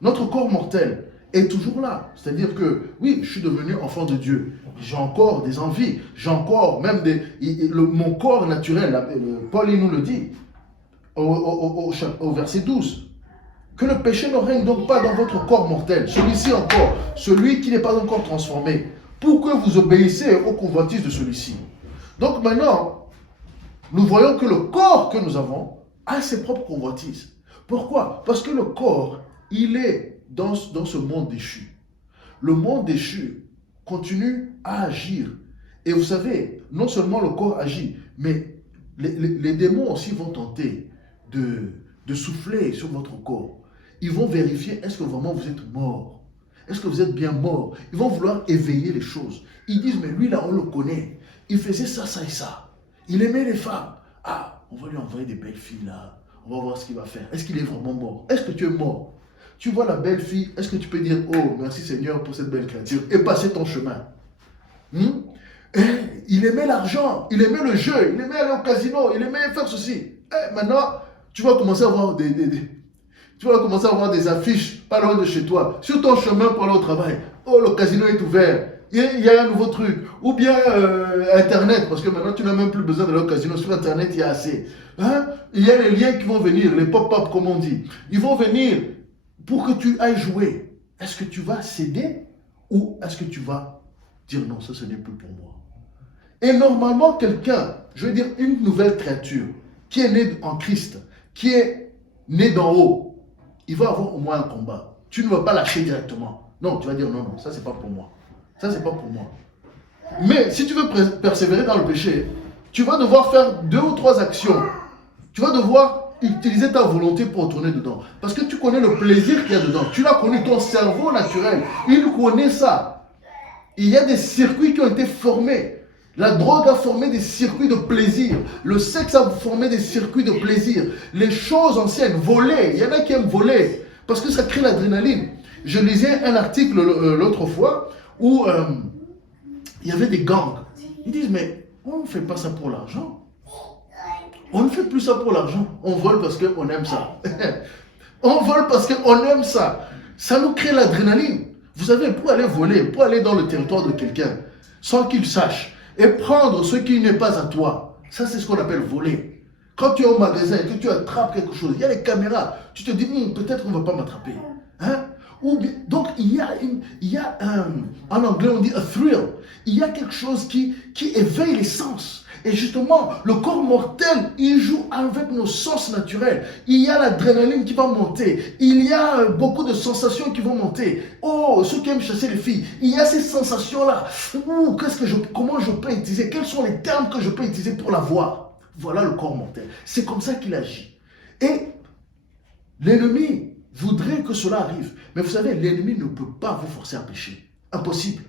notre corps mortel, est toujours là. C'est-à-dire que, oui, je suis devenu enfant de Dieu. J'ai encore des envies. J'ai encore même mon corps naturel. Paul, il nous le dit au verset 12. Que le péché ne règne donc pas dans votre corps mortel. Celui-ci encore. Celui qui n'est pas encore transformé. Pour que vous obéissez aux convoitises de celui-ci. Donc maintenant, nous voyons que le corps que nous avons a ses propres convoitises. Pourquoi? Parce que le corps, il est dans ce monde déchu. Le monde déchu continue à agir. Et vous savez, non seulement le corps agit, mais les démons aussi vont tenter de souffler sur votre corps. Ils vont vérifier, est-ce que vraiment vous êtes mort? Est-ce que vous êtes bien mort? Ils vont vouloir éveiller les choses. Ils disent, mais lui là, on le connaît. Il faisait ça, ça et ça. Il aimait les femmes. Ah, on va lui envoyer des belles filles là. On va voir ce qu'il va faire. Est-ce qu'il est vraiment mort? Est-ce que tu es mort? Tu vois la belle fille, est-ce que tu peux dire, oh, merci Seigneur pour cette belle créature, et passer ton chemin? Il aimait l'argent, il aimait le jeu, il aimait aller au casino, il aimait faire ceci. Maintenant, tu vas commencer à avoir des affiches pas loin de chez toi, sur ton chemin pour aller au travail. Oh, le casino est ouvert, il y a un nouveau truc. Ou bien Internet, parce que maintenant tu n'as même plus besoin de au casino, sur Internet il y a assez. Il y a les liens qui vont venir, les pop-up comme on dit. Ils vont venir pour que tu ailles jouer. Est-ce que tu vas céder ou est-ce que tu vas dire non, ça ce n'est plus pour moi? Et normalement, quelqu'un, je veux dire une nouvelle créature, qui est née en Christ, qui est née d'en haut, il va avoir au moins un combat. Tu ne vas pas lâcher directement. Non, tu vas dire non, ça c'est pas pour moi. Ça c'est pas pour moi. Mais si tu veux persévérer dans le péché, tu vas devoir faire 2 ou 3 actions. Tu vas devoir utiliser ta volonté pour retourner dedans. Parce que tu connais le plaisir qu'il y a dedans. Tu l'as connu, ton cerveau naturel. Il connaît ça. Il y a des circuits qui ont été formés. La drogue a formé des circuits de plaisir. Le sexe a formé des circuits de plaisir. Les choses anciennes, voler. Il y en a qui aiment voler. Parce que ça crée l'adrénaline. Je lisais un article l'autre fois où il y avait des gangs. Ils disent, mais on ne fait pas ça pour l'argent. On ne fait plus ça pour l'argent. On vole parce qu'on aime ça. On vole parce qu'on aime ça. Ça nous crée l'adrénaline. Vous savez, pour aller voler, pour aller dans le territoire de quelqu'un, sans qu'il sache, et prendre ce qui n'est pas à toi, ça c'est ce qu'on appelle voler. Quand tu es au magasin et que tu attrapes quelque chose, il y a les caméras, tu te dis, peut-être qu'on ne va pas m'attraper. Donc, il y a en anglais, on dit a thrill. Il y a quelque chose qui éveille les sens. Et justement, le corps mortel, il joue avec nos sens naturels. Il y a l'adrénaline qui va monter. Il y a beaucoup de sensations qui vont monter. Oh, ceux qui aiment chasser les filles, il y a ces sensations-là. Comment je peux utiliser? Quels sont les termes que je peux utiliser pour l'avoir? Voilà le corps mortel. C'est comme ça qu'il agit. Et l'ennemi voudrait que cela arrive. Mais vous savez, l'ennemi ne peut pas vous forcer à pécher. Impossible.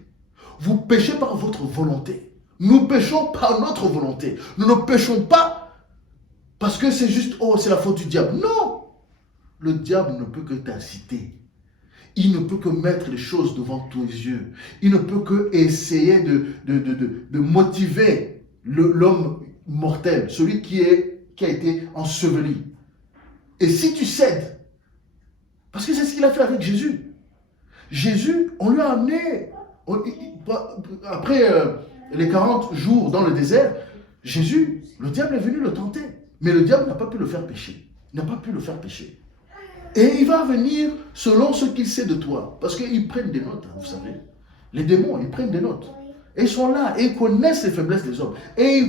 Vous péchez par votre volonté. Nous péchons par notre volonté. Nous ne péchons pas parce que c'est juste, oh, c'est la faute du diable. Non! Le diable ne peut que t'inciter. Il ne peut que mettre les choses devant tes yeux. Il ne peut que essayer de motiver l'homme mortel, celui qui a été enseveli. Et si tu cèdes, parce que c'est ce qu'il a fait avec Jésus. Jésus, on lui a amené, après les 40 jours dans le désert, Jésus, le diable est venu le tenter. Mais le diable n'a pas pu le faire pécher. Il n'a pas pu le faire pécher. Et il va venir selon ce qu'il sait de toi. Parce qu'ils prennent des notes, vous savez. Les démons, ils prennent des notes. Et ils sont là, et ils connaissent les faiblesses des hommes. Et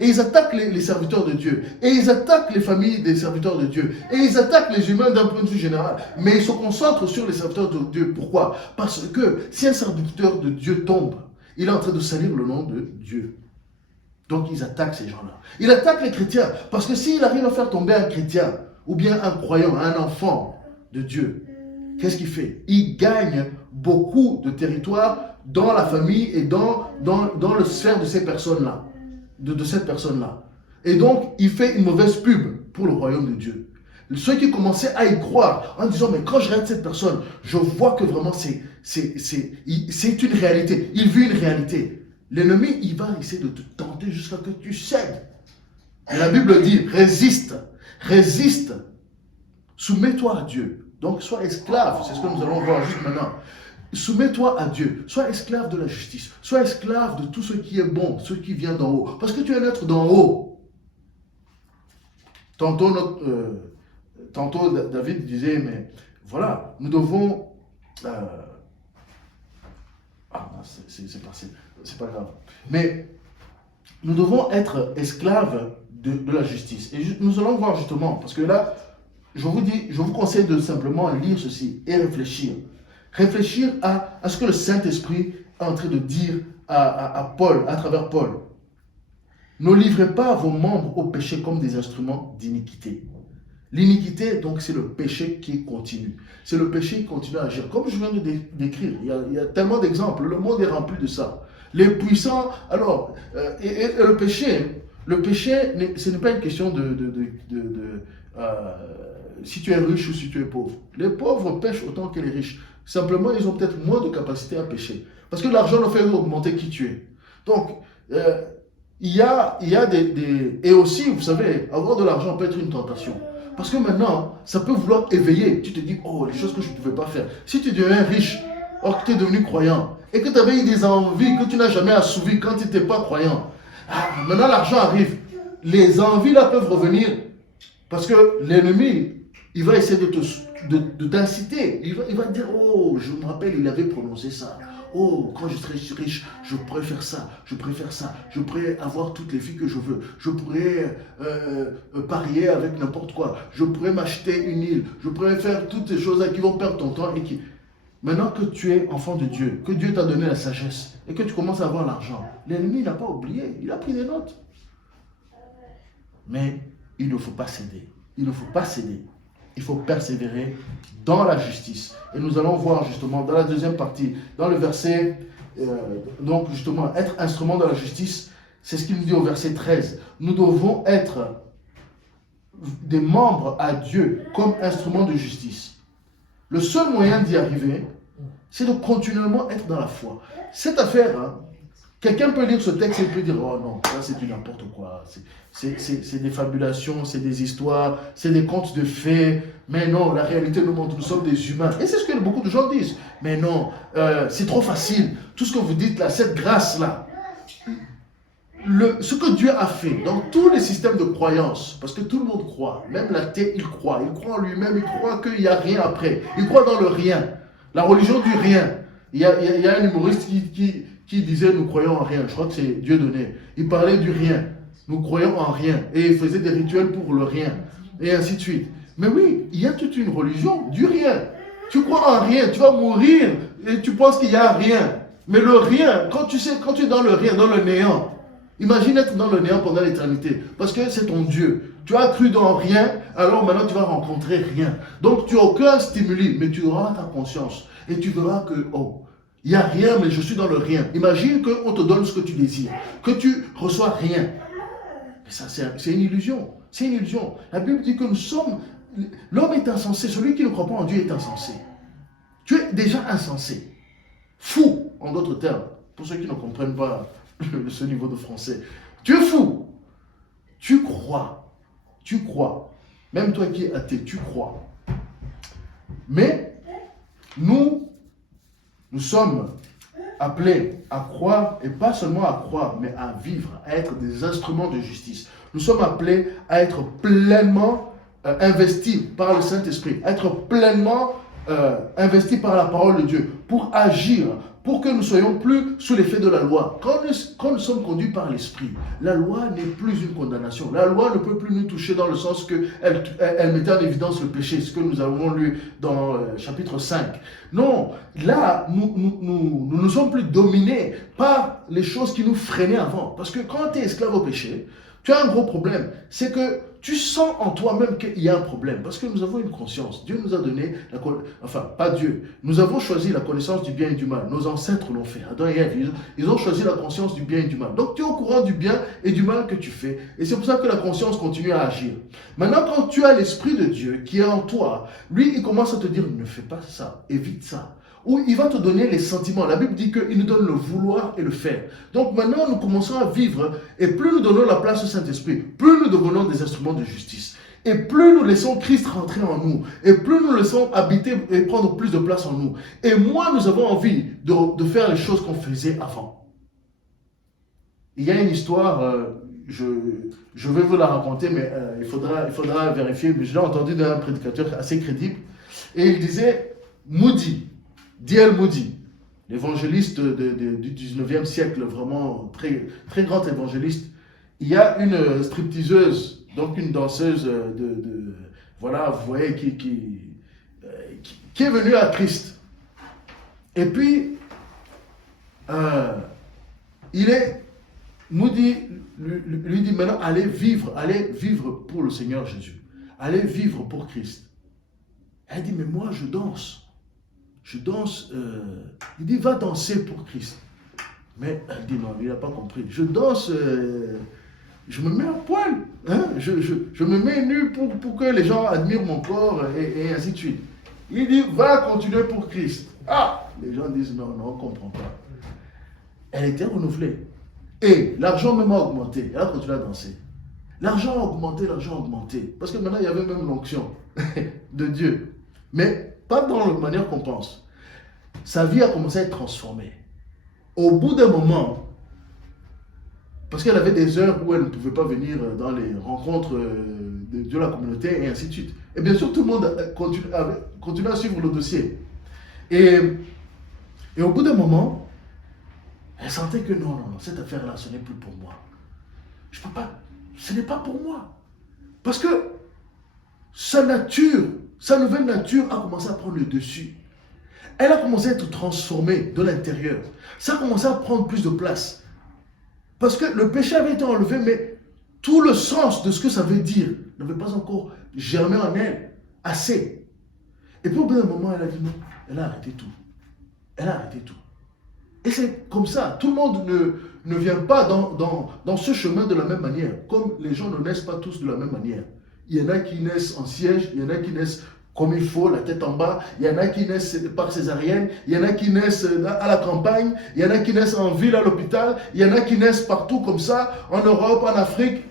ils attaquent les serviteurs de Dieu. Et ils attaquent les familles des serviteurs de Dieu. Et ils attaquent les humains d'un point de vue général. Mais ils se concentrent sur les serviteurs de Dieu. Pourquoi? Parce que si un serviteur de Dieu tombe, il est en train de salir le nom de Dieu. Donc ils attaquent ces gens-là. Il attaque les chrétiens. Parce que s'il arrive à faire tomber un chrétien, ou bien un croyant, un enfant de Dieu, qu'est-ce qu'il fait? Il gagne beaucoup de territoire dans la famille et dans le sphère de ces personnes-là, de cette personne-là. Et donc, il fait une mauvaise pub pour le royaume de Dieu. Ceux qui commençaient à y croire en disant, mais quand je regarde cette personne, je vois que vraiment c'est une réalité. Il vit une réalité. L'ennemi, il va essayer de te tenter jusqu'à ce que tu cèdes. Et la Bible dit, résiste, soumets-toi à Dieu. Donc, sois esclave, c'est ce que nous allons voir juste maintenant. Soumets-toi à Dieu, sois esclave de la justice, sois esclave de tout ce qui est bon, ce qui vient d'en haut. Parce que tu es un être d'en haut. Tantôt, David disait, mais voilà, nous devons... c'est pas grave. Mais nous devons être esclaves de la justice. Et nous allons voir justement, parce que là, je vous conseille de simplement lire ceci et réfléchir. Réfléchir à ce que le Saint-Esprit est en train de dire à Paul, à travers Paul. Ne livrez pas vos membres au péché comme des instruments d'iniquité. L'iniquité, donc, c'est le péché qui continue. C'est le péché qui continue à agir. Comme je viens de décrire, il y a tellement d'exemples. Le monde est rempli de ça. Les puissants, alors, et le péché, ce n'est pas une question si tu es riche ou si tu es pauvre. Les pauvres pêchent autant que les riches. Simplement, ils ont peut-être moins de capacité à pécher. Parce que l'argent ne fait augmenter qui tu es. Donc, il y a des... Et aussi, vous savez, avoir de l'argent peut être une tentation. Parce que maintenant, ça peut vouloir éveiller. Tu te dis, oh, les choses que je ne pouvais pas faire. Si tu deviens riche, or que tu es devenu croyant, et que tu avais eu des envies que tu n'as jamais assouvies quand tu n'étais pas croyant, maintenant l'argent arrive. Les envies là peuvent revenir. Parce que l'ennemi, il va essayer de t'inciter. Il va dire, oh, je me rappelle, il avait prononcé ça. Oh, quand je serai riche, je pourrais faire ça, je pourrais faire ça, je pourrais avoir toutes les filles que je veux, je pourrais parier avec n'importe quoi, je pourrais m'acheter une île, je pourrais faire toutes ces choses-là qui vont perdre ton temps et qui... Maintenant que tu es enfant de Dieu, que Dieu t'a donné la sagesse et que tu commences à avoir l'argent, l'ennemi n'a pas oublié, il a pris des notes. Mais il ne faut pas céder, il ne faut pas céder. Il faut persévérer dans la justice. Et nous allons voir justement dans la deuxième partie, dans le verset, donc justement, être instrument de la justice, c'est ce qu'il nous dit au verset 13. Nous devons être des membres à Dieu comme instrument de justice. Le seul moyen d'y arriver, c'est de continuellement être dans la foi. Cette affaire, quelqu'un peut lire ce texte et peut dire, oh non, ça c'est du n'importe quoi. C'est des fabulations, c'est des histoires, c'est des contes de fées. Mais non, la réalité nous montre que nous sommes des humains. Et c'est ce que beaucoup de gens disent. Mais non, c'est trop facile. Tout ce que vous dites là, cette grâce-là. ce que Dieu a fait dans tous les systèmes de croyance, parce que tout le monde croit, même l'athée, il croit en lui-même, il croit qu'il n'y a rien après, il croit dans le rien, la religion du rien. Il y a un humoriste qui disait nous croyons en rien, je crois que c'est Dieudonné, il parlait du rien, nous croyons en rien, et il faisait des rituels pour le rien, et ainsi de suite. Mais oui, il y a toute une religion du rien. Tu crois en rien, tu vas mourir, et tu penses qu'il n'y a rien. Mais le rien, quand tu es dans le rien, dans le néant, imagine être dans le néant pendant l'éternité, parce que c'est ton Dieu. Tu as cru dans rien, alors maintenant tu vas rencontrer rien. Donc tu n'as aucun stimuli, mais tu auras ta conscience. Et tu verras que, oh, il n'y a rien, mais je suis dans le rien. Imagine qu'on te donne ce que tu désires, que tu reçois rien. Mais ça, c'est une illusion. C'est une illusion. La Bible dit que nous sommes... L'homme est insensé. Celui qui ne croit pas en Dieu est insensé. Tu es déjà insensé. Fou, en d'autres termes. Pour ceux qui ne comprennent pas ce niveau de français. Tu es fou. Tu crois. Tu crois. Même toi qui es athée, tu crois. Mais nous sommes appelés à croire, et pas seulement à croire, mais à vivre, à être des instruments de justice. Nous sommes appelés à être pleinement investis par le Saint-Esprit, à être pleinement investis par la parole de Dieu, pour agir, pour que nous ne soyons plus sous l'effet de la loi. Quand nous sommes conduits par l'Esprit, la loi n'est plus une condamnation. La loi ne peut plus nous toucher dans le sens qu'elle mettait en évidence le péché, ce que nous avons lu dans chapitre 5. Non, là, nous ne sommes plus dominés par les choses qui nous freinaient avant. Parce que quand tu es esclave au péché, tu as un gros problème. C'est que tu sens en toi-même qu'il y a un problème. Parce que nous avons une conscience. Dieu nous a donné, pas Dieu. Nous avons choisi la connaissance du bien et du mal. Nos ancêtres l'ont fait. Adam et Ève, ils ont choisi la conscience du bien et du mal. Donc tu es au courant du bien et du mal que tu fais. Et c'est pour ça que la conscience continue à agir. Maintenant, quand tu as l'Esprit de Dieu qui est en toi, lui, il commence à te dire, ne fais pas ça, évite ça. Ou il va te donner les sentiments. La Bible dit qu'il nous donne le vouloir et le faire. Donc maintenant, nous commençons à vivre, et plus nous donnons la place au Saint-Esprit, plus nous devenons des instruments de justice. Et plus nous laissons Christ rentrer en nous, et plus nous laissons habiter et prendre plus de place en nous, et moins nous avons envie de faire les choses qu'on faisait avant. Il y a une histoire, je vais vous la raconter, mais il faudra vérifier, mais je l'ai entendu d'un prédicateur assez crédible, et il disait, D.L. Moody, l'évangéliste du 19e siècle, vraiment très, très grand évangéliste. Il y a une stripteaseuse, donc une danseuse voilà, vous voyez, qui est venue à Christ. Et puis, Moody lui dit maintenant, allez vivre pour le Seigneur Jésus. Allez vivre pour Christ. Elle dit, mais moi je danse. Il dit, va danser pour Christ. Mais elle dit, non, il n'a pas compris. Je danse, je me mets à poil. Hein? Je me mets nu pour que les gens admirent mon corps et ainsi de suite. Il dit, va continuer pour Christ. Ah, les gens disent, non, on ne comprend pas. Elle était renouvelée. Et l'argent même a augmenté. Elle a continué à danser. L'argent a augmenté. Parce que maintenant, il y avait même l'onction de Dieu. Mais pas dans la manière qu'on pense. Sa vie a commencé à être transformée. Au bout d'un moment, parce qu'elle avait des heures où elle ne pouvait pas venir dans les rencontres de la communauté et ainsi de suite. Et bien sûr, tout le monde continue à suivre le dossier. Et au bout d'un moment, elle sentait que non, cette affaire-là, ce n'est plus pour moi. Je ne peux pas, ce n'est pas pour moi. Parce que sa nouvelle nature a commencé à prendre le dessus. Elle a commencé à être transformée de l'intérieur. Ça a commencé à prendre plus de place. Parce que le péché avait été enlevé, mais tout le sens de ce que ça veut dire n'avait pas encore germé en elle assez. Et puis au bout d'un moment, elle a dit non. Elle a arrêté tout. Et c'est comme ça. Tout le monde ne vient pas dans ce chemin de la même manière. Comme les gens ne naissent pas tous de la même manière. Il y en a qui naissent en siège, il y en a qui naissent comme il faut, la tête en bas, il y en a qui naissent par césarienne, il y en a qui naissent à la campagne, il y en a qui naissent en ville, à l'hôpital, il y en a qui naissent partout comme ça, en Europe, en Afrique.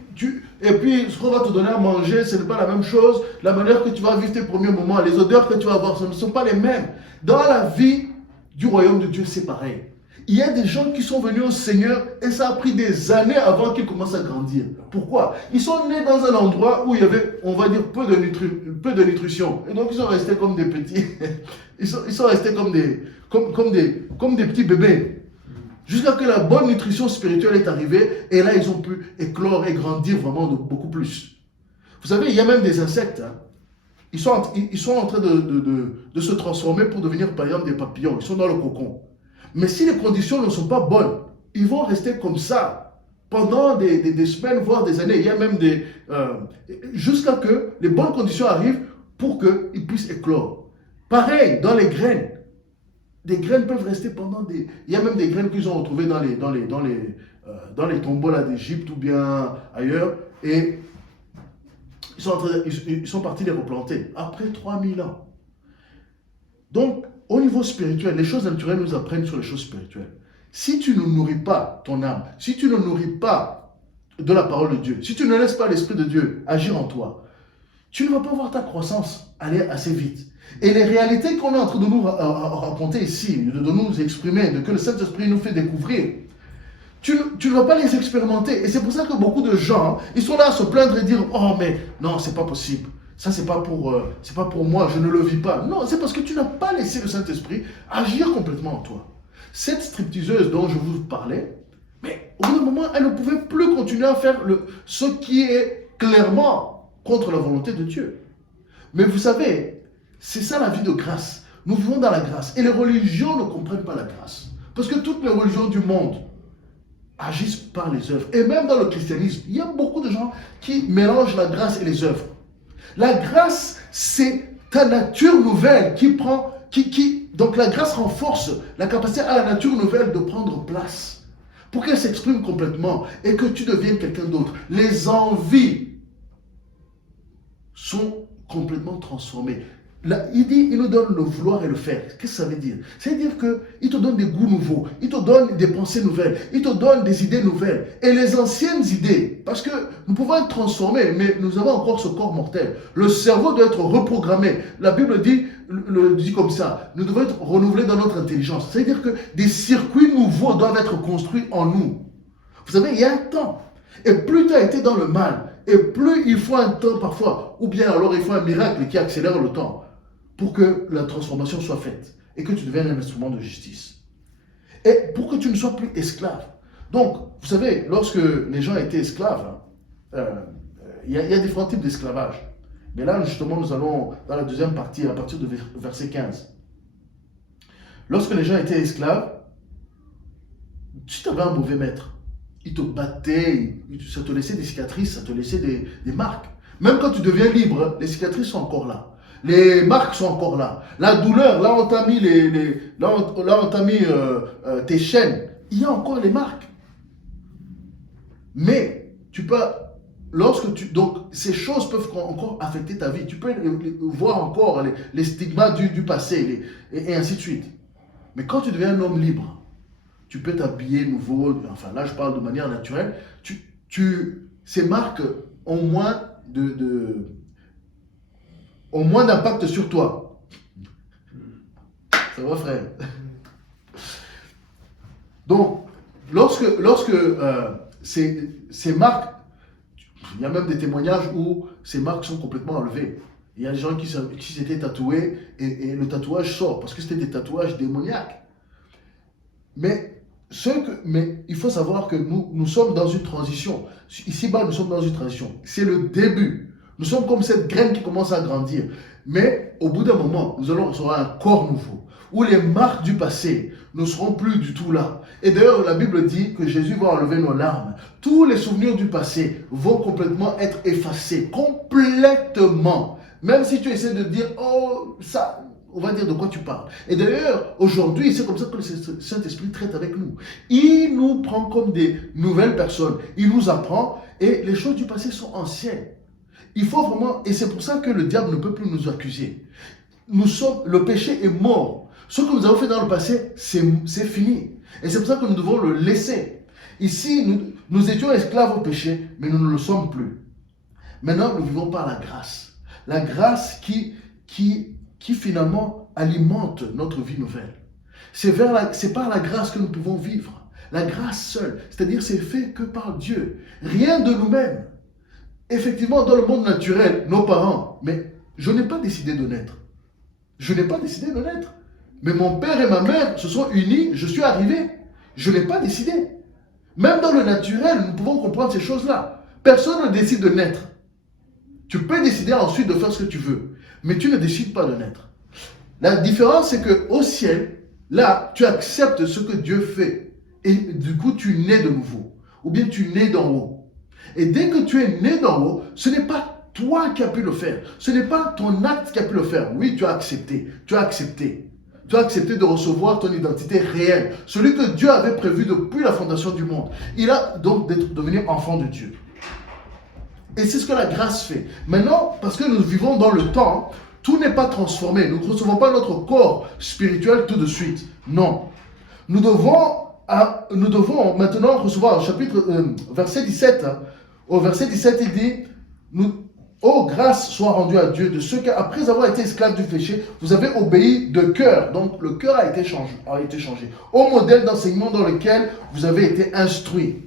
Et puis, ce qu'on va te donner à manger, ce n'est pas la même chose. La manière que tu vas vivre tes premiers moments, les odeurs que tu vas avoir, ce ne sont pas les mêmes. Dans la vie du royaume de Dieu, c'est pareil. Il y a des gens qui sont venus au Seigneur et ça a pris des années avant qu'ils commencent à grandir. Pourquoi? Ils sont nés dans un endroit où il y avait, on va dire, peu de nutrition. Et donc ils sont restés comme des petits. Ils sont restés comme des petits bébés. Jusqu'à que la bonne nutrition spirituelle est arrivée et là ils ont pu éclore et grandir vraiment beaucoup plus. Vous savez, il y a même des insectes. Hein. Ils sont en train de se transformer pour devenir par exemple des papillons. Ils sont dans le cocon. Mais si les conditions ne sont pas bonnes, ils vont rester comme ça pendant des semaines, voire des années. Il y a même jusqu'à que les bonnes conditions arrivent pour qu'ils puissent éclore. Pareil, dans les graines. Des graines peuvent rester pendant des... Il y a même des graines qu'ils ont retrouvées dans les tombeaux là d'Égypte ou bien ailleurs. Et ils sont partis les replanter après 3000 ans. Donc, au niveau spirituel, les choses naturelles nous apprennent sur les choses spirituelles. Si tu ne nourris pas ton âme, si tu ne nourris pas de la parole de Dieu, si tu ne laisses pas l'Esprit de Dieu agir en toi, tu ne vas pas voir ta croissance aller assez vite. Et les réalités qu'on est en train de nous raconter ici, de nous exprimer, de que le Saint-Esprit nous fait découvrir, tu ne vas pas les expérimenter. Et c'est pour ça que beaucoup de gens, ils sont là à se plaindre et dire « Oh mais non, c'est pas possible. Ça, c'est pas pour moi, je ne le vis pas. » Non, c'est parce que tu n'as pas laissé le Saint-Esprit agir complètement en toi. Cette stripteaseuse dont je vous parlais, mais au bout d'un moment, elle ne pouvait plus continuer à faire ce qui est clairement contre la volonté de Dieu. Mais vous savez, c'est ça la vie de grâce. Nous vivons dans la grâce. Et les religions ne comprennent pas la grâce. Parce que toutes les religions du monde agissent par les œuvres. Et même dans le christianisme, il y a beaucoup de gens qui mélangent la grâce et les œuvres. La grâce, c'est ta nature nouvelle donc la grâce renforce la capacité à la nature nouvelle de prendre place pour qu'elle s'exprime complètement et que tu deviennes quelqu'un d'autre. Les envies sont complètement transformées. Là, il nous donne le vouloir et le faire. Qu'est-ce que ça veut dire? C'est-à-dire qu'il te donne des goûts nouveaux, il te donne des pensées nouvelles, il te donne des idées nouvelles. Et les anciennes idées, parce que nous pouvons être transformés, mais nous avons encore ce corps mortel. Le cerveau doit être reprogrammé. La Bible dit comme ça, nous devons être renouvelés dans notre intelligence. C'est-à-dire que des circuits nouveaux doivent être construits en nous. Vous savez, il y a un temps. Et plus tu as été dans le mal, et plus il faut un temps parfois, ou bien alors il faut un miracle qui accélère le temps pour que la transformation soit faite et que tu deviennes un instrument de justice. Et pour que tu ne sois plus esclave. Donc, vous savez, lorsque les gens étaient esclaves, il y a différents types d'esclavage. Mais là, justement, nous allons dans la deuxième partie, à partir de verset 15. Lorsque les gens étaient esclaves, si tu avais un mauvais maître, il te battait, ça te laissait des cicatrices, ça te laissait des marques. Même quand tu deviens libre, les cicatrices sont encore là. Les marques sont encore là. La douleur, là on t'a mis, tes chaînes, il y a encore les marques. Mais tu peux, donc ces choses peuvent encore affecter ta vie. Tu peux voir encore les stigmates du passé et ainsi de suite. Mais quand tu deviens un homme libre, tu peux t'habiller nouveau, enfin là je parle de manière naturelle, ces marques ont moins d'impact sur toi. Ça va frère? Donc, lorsque ces marques, il y a même des témoignages où ces marques sont complètement enlevées. Il y a des gens qui s'étaient tatoués et le tatouage sort parce que c'était des tatouages démoniaques. Mais il faut savoir que nous sommes dans une transition. Ici-bas, nous sommes dans une transition. C'est le début. Nous sommes comme cette graine qui commence à grandir. Mais au bout d'un moment, nous allons recevoir un corps nouveau, où les marques du passé ne seront plus du tout là. Et d'ailleurs, la Bible dit que Jésus va enlever nos larmes. Tous les souvenirs du passé vont complètement être effacés. Complètement. Même si tu essaies de dire, oh, ça... On va dire de quoi tu parles. Et d'ailleurs, aujourd'hui, c'est comme ça que le Saint-Esprit traite avec nous. Il nous prend comme des nouvelles personnes. Il nous apprend et les choses du passé sont anciennes. Il faut vraiment, et c'est pour ça que le diable ne peut plus nous accuser. Le péché est mort. Ce que nous avons fait dans le passé, c'est fini. Et c'est pour ça que nous devons le laisser. Ici, nous étions esclaves au péché, mais nous ne le sommes plus. Maintenant, nous vivons par la grâce. La grâce qui finalement alimente notre vie nouvelle. C'est par la grâce que nous pouvons vivre. La grâce seule, c'est-à-dire c'est fait que par Dieu. Rien de nous-mêmes. Effectivement, dans le monde naturel, nos parents, mais je n'ai pas décidé de naître. Je n'ai pas décidé de naître. Mais mon père et ma mère se sont unis, je suis arrivé. Je n'ai pas décidé. Même dans le naturel, nous pouvons comprendre ces choses-là. Personne ne décide de naître. Tu peux décider ensuite de faire ce que tu veux, mais tu ne décides pas de naître. La différence, c'est qu'au ciel, là, tu acceptes ce que Dieu fait. Et du coup, tu nais de nouveau. Ou bien tu nais d'en haut. Et dès que tu es né d'en haut, ce n'est pas toi qui as pu le faire. Ce n'est pas ton acte qui a pu le faire. Oui, tu as accepté. Tu as accepté. Tu as accepté de recevoir ton identité réelle. Celui que Dieu avait prévu depuis la fondation du monde. Il a donc d'être devenu enfant de Dieu. Et c'est ce que la grâce fait. Maintenant, parce que nous vivons dans le temps, tout n'est pas transformé. Nous ne recevons pas notre corps spirituel tout de suite. Non. Nous devons maintenant recevoir au chapitre verset 17. Au verset 17, il dit, ô grâce soit rendue à Dieu de ceux qui, après avoir été esclaves du péché, vous avez obéi de cœur. Donc le cœur a été changé. Au modèle d'enseignement dans lequel vous avez été instruits.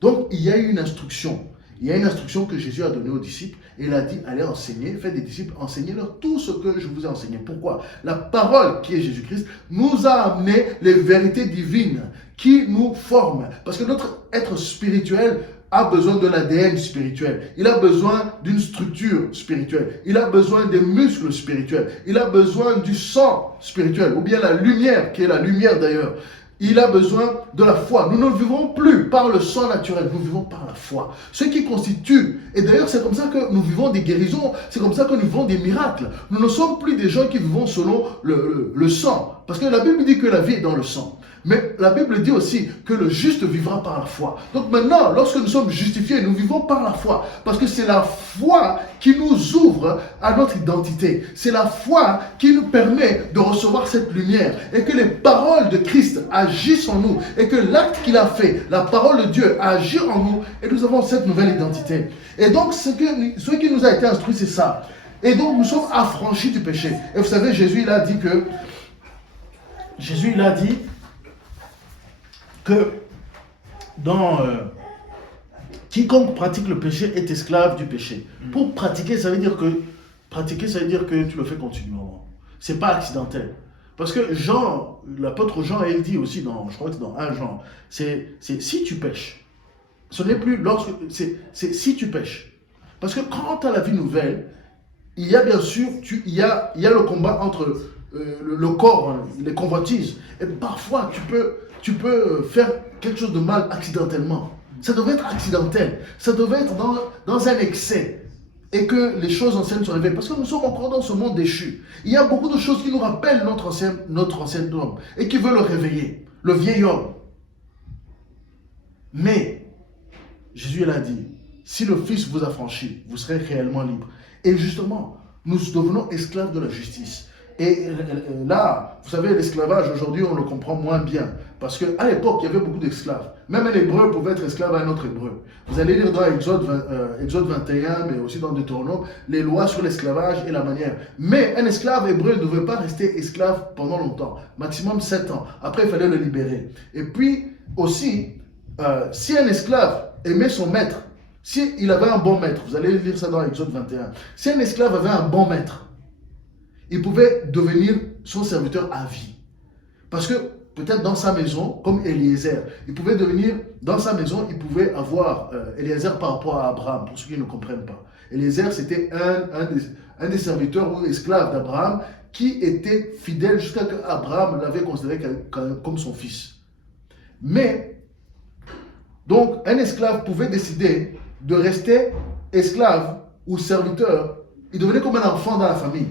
Donc il y a eu une instruction. Il y a une instruction que Jésus a donnée aux disciples. Et il a dit, allez enseigner, faites des disciples, enseignez-leur tout ce que je vous ai enseigné. Pourquoi? La parole qui est Jésus-Christ nous a amené les vérités divines qui nous forment. Parce que notre être spirituel a besoin de l'ADN spirituel. Il a besoin d'une structure spirituelle. Il a besoin des muscles spirituels. Il a besoin du sang spirituel. Ou bien la lumière, qui est la lumière d'ailleurs. Il a besoin de la foi. Nous ne vivons plus par le sang naturel, nous vivons par la foi. Ce qui constitue, et d'ailleurs c'est comme ça que nous vivons des guérisons, c'est comme ça que nous vivons des miracles. Nous ne sommes plus des gens qui vivons selon le sang. Parce que la Bible dit que la vie est dans le sang. Mais la Bible dit aussi que le juste vivra par la foi. Donc maintenant, lorsque nous sommes justifiés, nous vivons par la foi. Parce que c'est la foi qui nous ouvre à notre identité. C'est la foi qui nous permet de recevoir cette lumière. Et que les paroles de Christ agissent en nous. Et que l'acte qu'il a fait, la parole de Dieu agit en nous. Et nous avons cette nouvelle identité. Et donc, ce qui nous a été instruit, c'est ça. Et donc, nous sommes affranchis du péché. Et vous savez, Jésus, il a dit que quiconque pratique le péché est esclave du péché. Pour pratiquer, ça veut dire que tu le fais continuellement. C'est pas accidentel. Parce que Jean, l'apôtre Jean, il dit aussi je crois que c'est dans 1 Jean, c'est si tu pêches. Ce n'est plus c'est si tu pêches. Parce que quand tu as la vie nouvelle, il y a bien sûr, il y a le combat entre le corps, les convoitises. Et parfois, tu peux faire quelque chose de mal accidentellement. Ça devait être accidentel. Ça devait être dans un excès. Et que les choses anciennes se réveillent. Parce que nous sommes encore dans ce monde déchu. Il y a beaucoup de choses qui nous rappellent notre ancien homme. Et qui veulent le réveiller. Le vieil homme. Mais, Jésus l'a dit, si le Fils vous affranchit, vous serez réellement libre. Et justement, nous devenons esclaves de la justice. Et là, vous savez, l'esclavage, aujourd'hui, on le comprend moins bien. Parce qu'à l'époque, il y avait beaucoup d'esclaves. Même un hébreu pouvait être esclave à un autre hébreu. Vous allez lire dans Exode 21, mais aussi dans Deutéronome, les lois sur l'esclavage et la manière. Mais un esclave hébreu ne devait pas rester esclave pendant longtemps, maximum 7 ans. Après, il fallait le libérer. Et puis, aussi, si un esclave aimait son maître, s'il avait un bon maître, vous allez lire ça dans Exode 21, si un esclave avait un bon maître, il pouvait devenir son serviteur à vie. Parce que peut-être dans sa maison, comme Eliezer, il pouvait devenir, dans sa maison, il pouvait avoir Eliezer par rapport à Abraham, pour ceux qui ne comprennent pas. Eliezer, c'était un des serviteurs ou esclaves d'Abraham qui était fidèle jusqu'à ce qu'Abraham l'avait considéré comme son fils. Mais, donc, un esclave pouvait décider de rester esclave ou serviteur. Il devenait comme un enfant dans la famille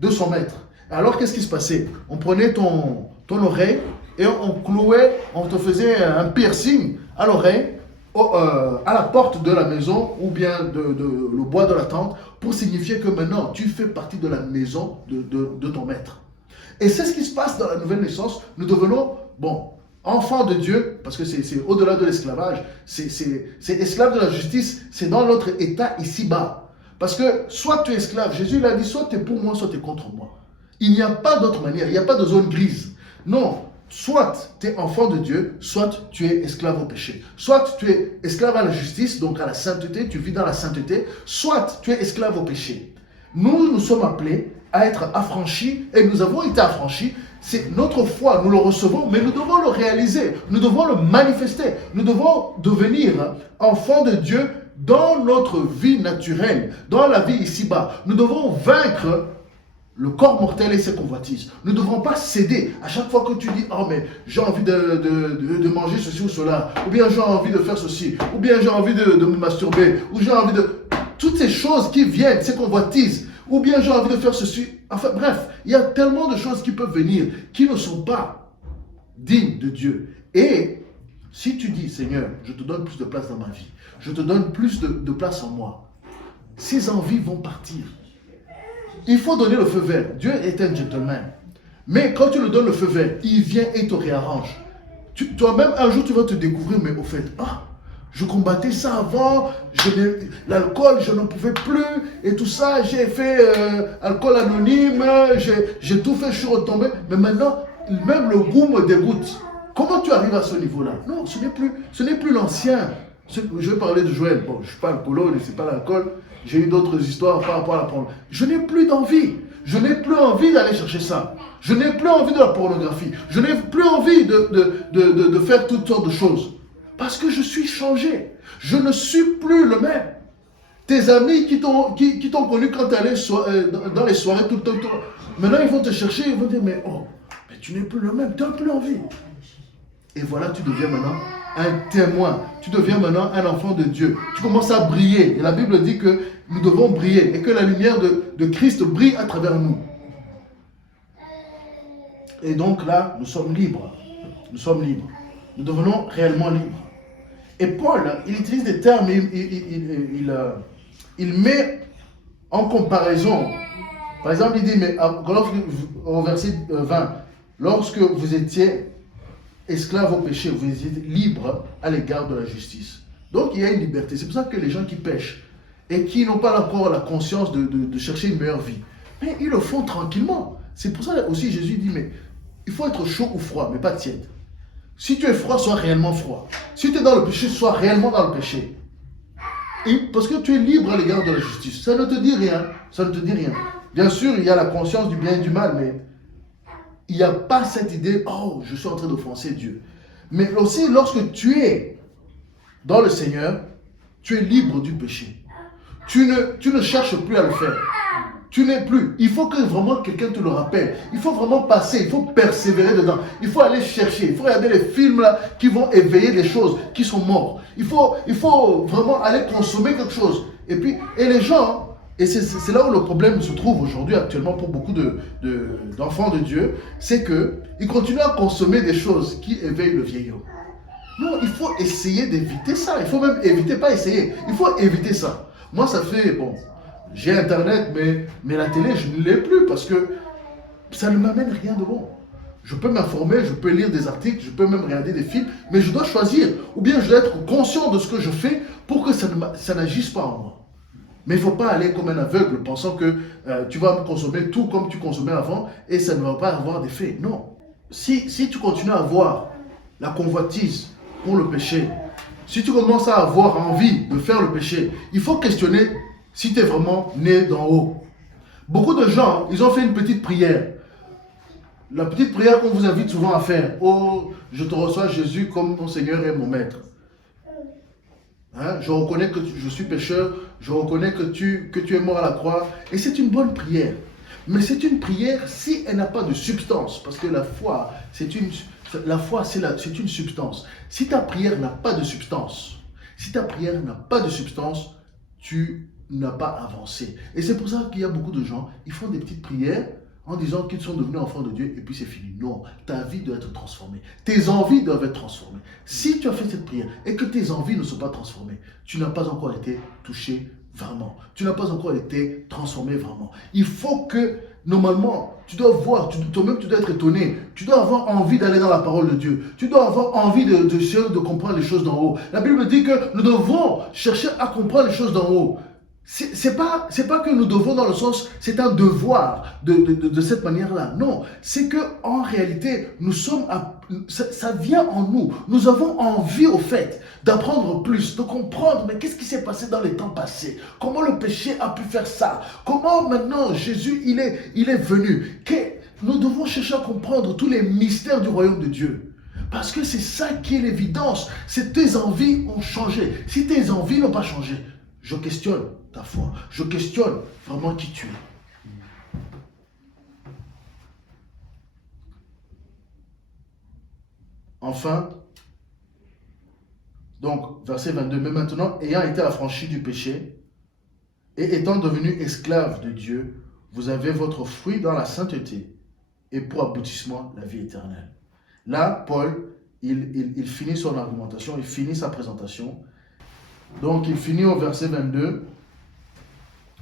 de son maître. Alors qu'est-ce qui se passait? On prenait ton oreille et on clouait, on te faisait un piercing à l'oreille, à la porte de la maison ou bien le bois de la tente pour signifier que maintenant tu fais partie de la maison de ton maître. Et c'est ce qui se passe dans la nouvelle naissance. Nous devenons, enfants de Dieu, parce que c'est au-delà de l'esclavage, c'est esclave de la justice, c'est dans notre état ici-bas. Parce que soit tu es esclave, Jésus l'a dit, soit tu es pour moi, soit tu es contre moi. Il n'y a pas d'autre manière, il n'y a pas de zone grise. Non, soit tu es enfant de Dieu, soit tu es esclave au péché. Soit tu es esclave à la justice, donc à la sainteté, tu vis dans la sainteté, soit tu es esclave au péché. Nous sommes appelés à être affranchis et nous avons été affranchis. C'est notre foi, nous le recevons, mais nous devons le réaliser, nous devons le manifester, nous devons devenir enfants de Dieu dans notre vie naturelle, dans la vie ici-bas. Nous devons vaincre le corps mortel et ses convoitises. Nous ne devrons pas céder à chaque fois que tu dis « Oh mais j'ai envie de manger ceci ou cela » ou bien « J'ai envie de faire ceci » ou bien « J'ai envie de me masturber » ou « J'ai envie de… » Toutes ces choses qui viennent, ces convoitises, ou bien « J'ai envie de faire ceci ». Enfin bref, il y a tellement de choses qui peuvent venir qui ne sont pas dignes de Dieu. Et si tu dis « Seigneur, je te donne plus de place dans ma vie, je te donne plus de place en moi », ces envies vont partir. Il faut donner le feu vert. Dieu est un gentleman. Mais quand tu lui donnes le feu vert, il vient et te réarrange. Toi-même, un jour, tu vas te découvrir, mais au fait, je combattais ça avant, l'alcool, je n'en pouvais plus, et tout ça, j'ai fait alcool anonyme, j'ai tout fait, je suis retombé. Mais maintenant, même le goût me dégoûte. Comment tu arrives à ce niveau-là? Non, ce n'est plus l'ancien. Je vais parler de Joël. Bon, je ne suis pas alcoolo, ce n'est pas l'alcool. J'ai eu d'autres histoires par rapport à la pornographie. Je n'ai plus d'envie. Je n'ai plus envie d'aller chercher ça. Je n'ai plus envie de la pornographie. Je n'ai plus envie de faire toutes sortes de choses. Parce que je suis changé. Je ne suis plus le même. Tes amis qui t'ont connu quand tu allais dans les soirées tout le temps, maintenant ils vont te chercher, ils vont te dire mais tu n'es plus le même, tu n'as plus envie. Et voilà, tu deviens maintenant un témoin. Tu deviens maintenant un enfant de Dieu. Tu commences à briller. Et la Bible dit que nous devons briller et que la lumière de Christ brille à travers nous. Et donc là, nous sommes libres. Nous sommes libres. Nous devenons réellement libres. Et Paul, il utilise des termes, il met en comparaison. Par exemple, il dit, mais au verset 20, lorsque vous étiez esclaves au péché, vous étiez libres à l'égard de la justice. Donc il y a une liberté. C'est pour ça que les gens qui pêchent et qui n'ont pas encore la conscience de chercher une meilleure vie, mais ils le font tranquillement. C'est pour ça aussi Jésus dit, mais il faut être chaud ou froid, mais pas tiède. Si tu es froid, sois réellement froid. Si tu es dans le péché, sois réellement dans le péché. Et parce que tu es libre à l'égard de la justice. Ça ne te dit rien. Ça ne te dit rien. Bien sûr, il y a la conscience du bien et du mal, mais il n'y a pas cette idée, oh, je suis en train d'offenser Dieu. Mais aussi, lorsque tu es dans le Seigneur, tu es libre du péché. Tu ne cherches plus à le faire. Tu n'es plus. Il faut que vraiment quelqu'un te le rappelle. Il faut vraiment passer, il faut persévérer dedans. Il faut aller chercher. Il faut regarder les films là qui vont éveiller des choses qui sont mortes. Il faut vraiment aller consommer quelque chose. Et les gens, et c'est là où le problème se trouve aujourd'hui actuellement pour beaucoup d'enfants de Dieu, c'est qu'ils continuent à consommer des choses qui éveillent le vieillot. Non, il faut essayer d'éviter ça. Il faut même éviter, pas essayer. Il faut éviter ça. Moi, ça fait, j'ai Internet, mais la télé, je ne l'ai plus parce que ça ne m'amène rien de bon. Je peux m'informer, je peux lire des articles, je peux même regarder des films, mais je dois choisir. Ou bien je dois être conscient de ce que je fais pour que ça n'agisse pas en moi. Mais il ne faut pas aller comme un aveugle pensant que tu vas consommer tout comme tu consommais avant et ça ne va pas avoir d'effet. Non. Si tu continues à avoir la convoitise pour le péché, si tu commences à avoir envie de faire le péché, il faut questionner si tu es vraiment né d'en haut. Beaucoup de gens, ils ont fait une petite prière. La petite prière qu'on vous invite souvent à faire. Oh, je te reçois Jésus comme mon Seigneur et mon Maître. Je reconnais que je suis pécheur. Je reconnais que tu es mort à la croix. Et c'est une bonne prière. Mais c'est une prière si elle n'a pas de substance. Parce que la foi, c'est une substance. Si ta prière n'a pas de substance, tu n'as pas avancé. Et c'est pour ça qu'il y a beaucoup de gens, ils font des petites prières en disant qu'ils sont devenus enfants de Dieu et puis c'est fini. Non, ta vie doit être transformée. Tes envies doivent être transformées. Si tu as fait cette prière et que tes envies ne sont pas transformées, tu n'as pas encore été touché vraiment. Tu n'as pas encore été transformé vraiment. Il faut que, normalement, tu dois voir, toi-même tu dois être étonné. Tu dois avoir envie d'aller dans la parole de Dieu. Tu dois avoir envie de comprendre les choses d'en haut. La Bible dit que nous devons chercher à comprendre les choses d'en haut. C'est pas que nous devons dans le sens, c'est un devoir de cette manière-là. Non, c'est que en réalité, nous sommes, ça vient en nous. Nous avons envie au fait d'apprendre plus, de comprendre, mais qu'est-ce qui s'est passé dans les temps passés? Comment le péché a pu faire ça? Comment maintenant Jésus, il est venu? Nous devons chercher à comprendre tous les mystères du royaume de Dieu. Parce que c'est ça qui est l'évidence. C'est tes envies ont changé. Si tes envies n'ont pas changé, je questionne ta foi. Je questionne vraiment qui tu es. Enfin, donc, verset 22, mais maintenant, ayant été affranchi du péché et étant devenu esclave de Dieu, vous avez votre fruit dans la sainteté et pour aboutissement la vie éternelle. Là, Paul, il finit son argumentation, il finit sa présentation. Donc, il finit au verset 22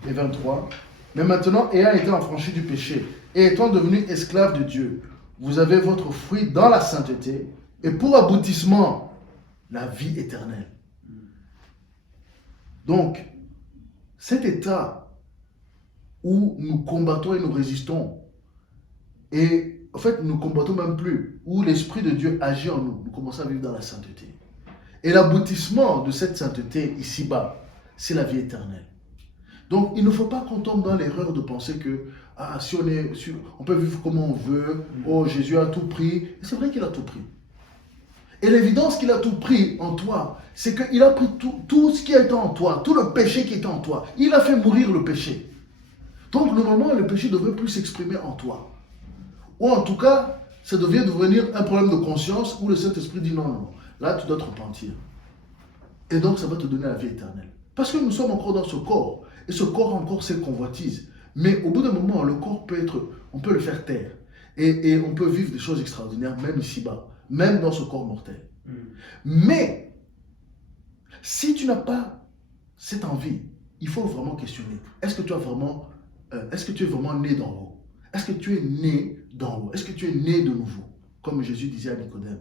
et 23. Mais maintenant, ayant été affranchi du péché et étant devenu esclave de Dieu, vous avez votre fruit dans la sainteté et pour aboutissement la vie éternelle. Donc, cet état où nous combattons et nous résistons, et en fait, nous combattons même plus, où l'Esprit de Dieu agit en nous, nous commençons à vivre dans la sainteté. Et l'aboutissement de cette sainteté ici-bas, c'est la vie éternelle. Donc, il ne faut pas qu'on tombe dans l'erreur de penser que si on peut vivre comme on veut, oh Jésus a tout pris. C'est vrai qu'il a tout pris. Et l'évidence qu'il a tout pris en toi, c'est qu'il a pris tout ce qui était en toi, tout le péché qui était en toi. Il a fait mourir le péché. Donc, normalement, le péché ne devrait plus s'exprimer en toi. Ou en tout cas, ça devient devenir un problème de conscience où le Saint-Esprit dit non, non, non. Là, tu dois te repentir. Et donc, ça va te donner la vie éternelle. Parce que nous sommes encore dans ce corps. Et ce corps a encore ses convoitises. Mais au bout d'un moment, le corps on peut le faire taire. Et on peut vivre des choses extraordinaires, même ici-bas. Même dans ce corps mortel. Mais, si tu n'as pas cette envie, il faut vraiment questionner. Est-ce que tu es vraiment né d'en haut? Est-ce que tu es né d'en haut? Est-ce que tu es né de nouveau? Comme Jésus disait à Nicodème.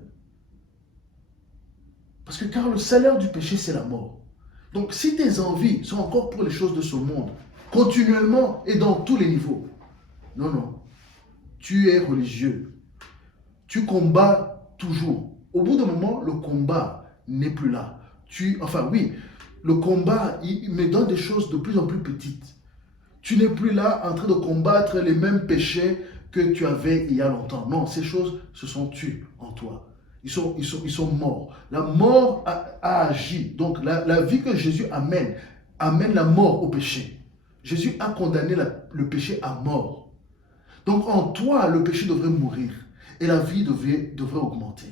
Parce que car le salaire du péché, c'est la mort. Donc si tes envies sont encore pour les choses de ce monde, continuellement et dans tous les niveaux, non, non, tu es religieux. Tu combats toujours. Au bout d'un moment, le combat n'est plus là. Oui, le combat, mais dans des choses de plus en plus petites. Tu n'es plus là en train de combattre les mêmes péchés que tu avais il y a longtemps. Non, ces choses se sont tues en toi. Ils sont morts. La mort a agi. Donc la vie que Jésus amène la mort au péché. Jésus a condamné le péché à mort. Donc en toi, le péché devrait mourir. Et la vie devrait augmenter.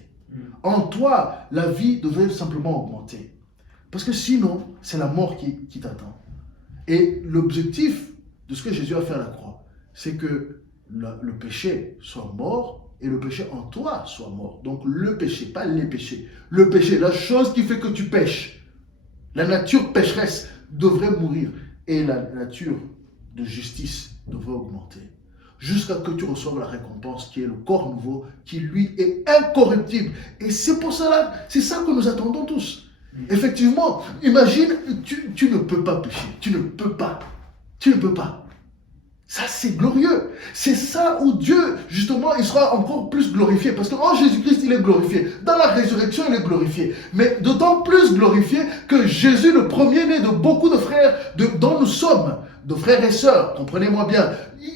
En toi, la vie devrait simplement augmenter. Parce que sinon, c'est la mort qui t'attend. Et l'objectif de ce que Jésus a fait à la croix, c'est que le péché soit mort et le péché en toi soit mort. Donc le péché, pas les péchés. Le péché, la chose qui fait que tu pêches, la nature pécheresse devrait mourir et la nature de justice devrait augmenter. Jusqu'à ce que tu reçoives la récompense qui est le corps nouveau, qui lui est incorruptible. Et c'est pour cela, c'est ça que nous attendons tous. Effectivement, imagine, tu ne peux pas pécher. Tu ne peux pas. Tu ne peux pas. Ça, c'est glorieux. C'est ça où Dieu, justement, il sera encore plus glorifié. Parce qu'en Jésus-Christ, il est glorifié. Dans la résurrection, il est glorifié. Mais d'autant plus glorifié que Jésus, le premier-né de beaucoup de frères dont nous sommes, de frères et sœurs, comprenez-moi bien,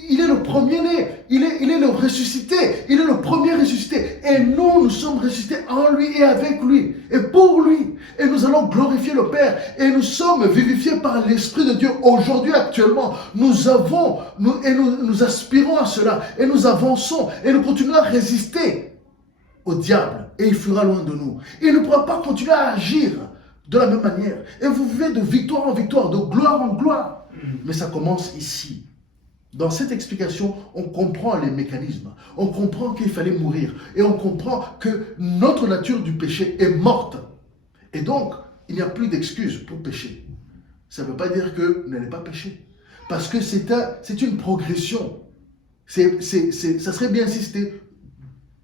il est le premier-né. Il est le ressuscité. Il est le premier ressuscité. Et nous sommes ressuscités en lui et avec lui. Et pour lui. Et nous allons glorifier le Père. Et nous sommes vivifiés par l'Esprit de Dieu. Aujourd'hui, actuellement, nous aspirons à cela. Et nous avançons. Et nous continuons à résister au diable. Et il fuira loin de nous. Il ne pourra pas continuer à agir de la même manière. Et vous vivez de victoire en victoire, de gloire en gloire. Mais ça commence ici. Dans cette explication, on comprend les mécanismes. On comprend qu'il fallait mourir. Et on comprend que notre nature du péché est morte. Et donc, il n'y a plus d'excuses pour pécher. Ça ne veut pas dire que vous n'allez pas pécher. Parce que c'est une progression. Ça serait bien si c'était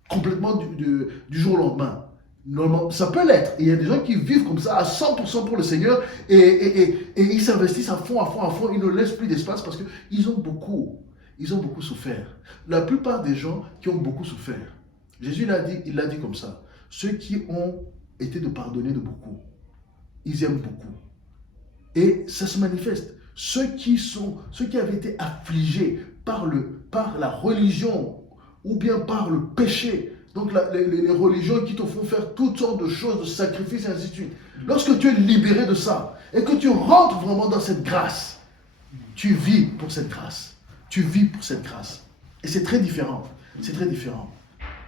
complètement du jour au lendemain. Normalement, ça peut l'être. Il y a des gens qui vivent comme ça à 100% pour le Seigneur et ils s'investissent à fond, à fond, à fond. Ils ne laissent plus d'espace parce qu'ils ont beaucoup souffert. La plupart des gens qui ont beaucoup souffert, Jésus il l'a dit comme ça. Ceux qui ont été de pardonner de beaucoup, ils aiment beaucoup. Et ça se manifeste. Ceux qui avaient été affligés par la religion ou bien par le péché, donc les religions qui te font faire toutes sortes de choses, de sacrifices et ainsi de suite. Lorsque tu es libéré de ça et que tu rentres vraiment dans cette grâce, tu vis pour cette grâce. Tu vis pour cette grâce. Et c'est très différent. C'est très différent.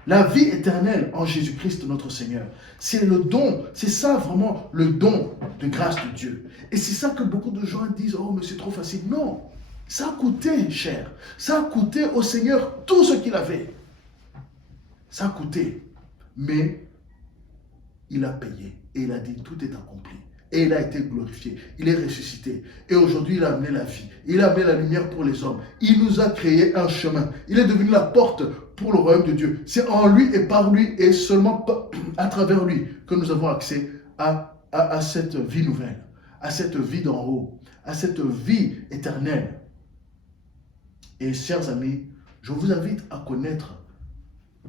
La vie éternelle en Jésus-Christ notre Seigneur, c'est le don, c'est ça vraiment le don de grâce de Dieu. Et c'est ça que beaucoup de gens disent, oh mais c'est trop facile. Non, ça a coûté cher. Ça a coûté au Seigneur tout ce qu'il avait. Ça a coûté. Mais il a payé et il a dit tout est accompli. Et il a été glorifié, il est ressuscité. Et aujourd'hui, il a amené la vie. Il a amené la lumière pour les hommes. Il nous a créé un chemin. Il est devenu la porte pour le royaume de Dieu. C'est en lui et par lui et seulement à travers lui que nous avons accès à cette vie nouvelle, à cette vie d'en haut, à cette vie éternelle. Et chers amis, je vous invite à connaître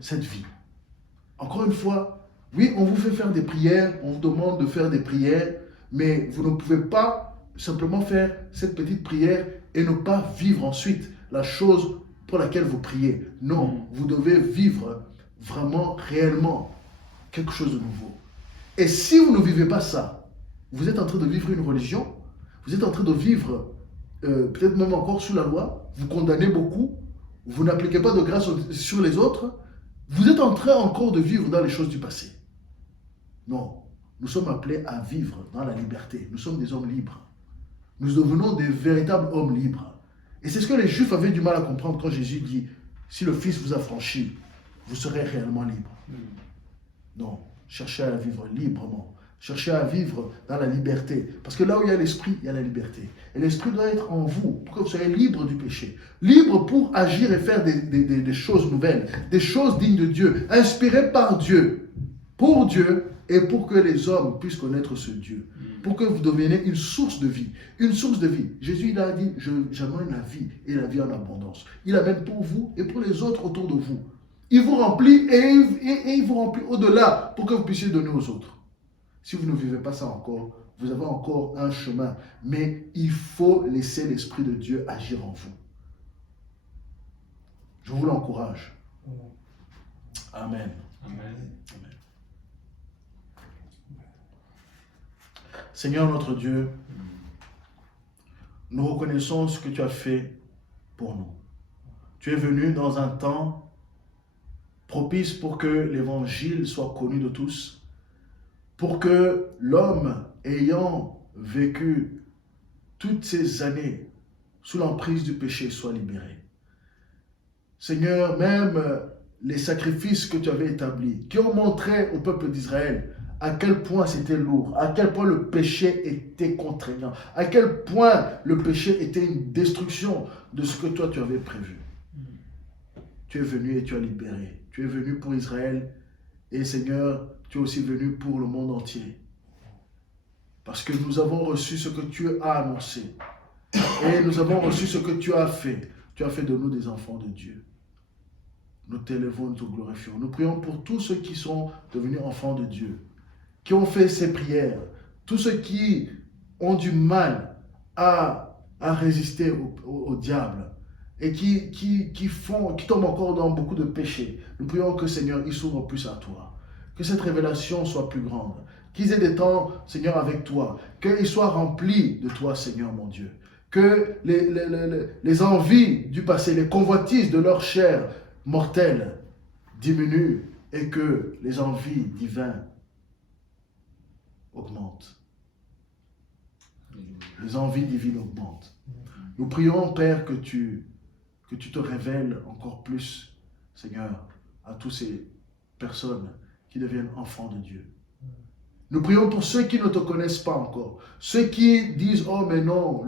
cette vie. Encore une fois, oui, on vous fait faire des prières, on vous demande de faire des prières, mais vous ne pouvez pas simplement faire cette petite prière et ne pas vivre ensuite la chose pour laquelle vous priez. Non, vous devez vivre vraiment, réellement, quelque chose de nouveau. Et si vous ne vivez pas ça, vous êtes en train de vivre une religion, vous êtes en train de vivre peut-être même encore sous la loi, vous condamnez beaucoup, vous n'appliquez pas de grâce sur les autres, vous êtes en train encore de vivre dans les choses du passé. Non, nous sommes appelés à vivre dans la liberté. Nous sommes des hommes libres. Nous devenons des véritables hommes libres. Et c'est ce que les Juifs avaient du mal à comprendre quand Jésus dit « Si le Fils vous a franchi, vous serez réellement libre. » Non, cherchez à vivre librement. Cherchez à vivre dans la liberté. Parce que là où il y a l'esprit, il y a la liberté. Et l'esprit doit être en vous pour que vous soyez libre du péché. Libre pour agir et faire des choses nouvelles. Des choses dignes de Dieu. Inspirées par Dieu. Pour Dieu. Et pour que les hommes puissent connaître ce Dieu. Pour que vous deveniez une source de vie. Une source de vie. Jésus, il a dit, j'amène la vie et la vie en abondance. Il amène pour vous et pour les autres autour de vous. Il vous remplit et il vous remplit au-delà pour que vous puissiez donner aux autres. Si vous ne vivez pas ça encore, vous avez encore un chemin. Mais il faut laisser l'Esprit de Dieu agir en vous. Je vous l'encourage. Amen. Amen. Amen. Seigneur notre Dieu, nous reconnaissons ce que tu as fait pour nous. Tu es venu dans un temps propice pour que l'évangile soit connu de tous, pour que l'homme ayant vécu toutes ces années sous l'emprise du péché soit libéré. Seigneur, même les sacrifices que tu avais établis, qui ont montré au peuple d'Israël à quel point c'était lourd, à quel point le péché était contraignant, à quel point le péché était une destruction de ce que toi tu avais prévu. Tu es venu et tu as libéré. Tu es venu pour Israël et Seigneur, tu es aussi venu pour le monde entier. Parce que nous avons reçu ce que tu as annoncé et nous avons reçu ce que tu as fait. Tu as fait de nous des enfants de Dieu. Nous t'élevons, nous te glorifions. Nous prions pour tous ceux qui sont devenus enfants de Dieu, qui ont fait ces prières, tous ceux qui ont du mal à résister au diable et qui tombent encore dans beaucoup de péchés. Nous prions que Seigneur, ils s'ouvrent plus à toi, que cette révélation soit plus grande, qu'ils aient des temps, Seigneur, avec toi, qu'ils soient remplis de toi, Seigneur mon Dieu, que les envies du passé, les convoitises de leur chair mortelle diminuent et que les envies divines augmente. Les envies divines augmentent. Nous prions, Père, que tu te révèles encore plus, Seigneur, à toutes ces personnes qui deviennent enfants de Dieu. Nous prions pour ceux qui ne te connaissent pas encore, ceux qui disent « Oh, mais non,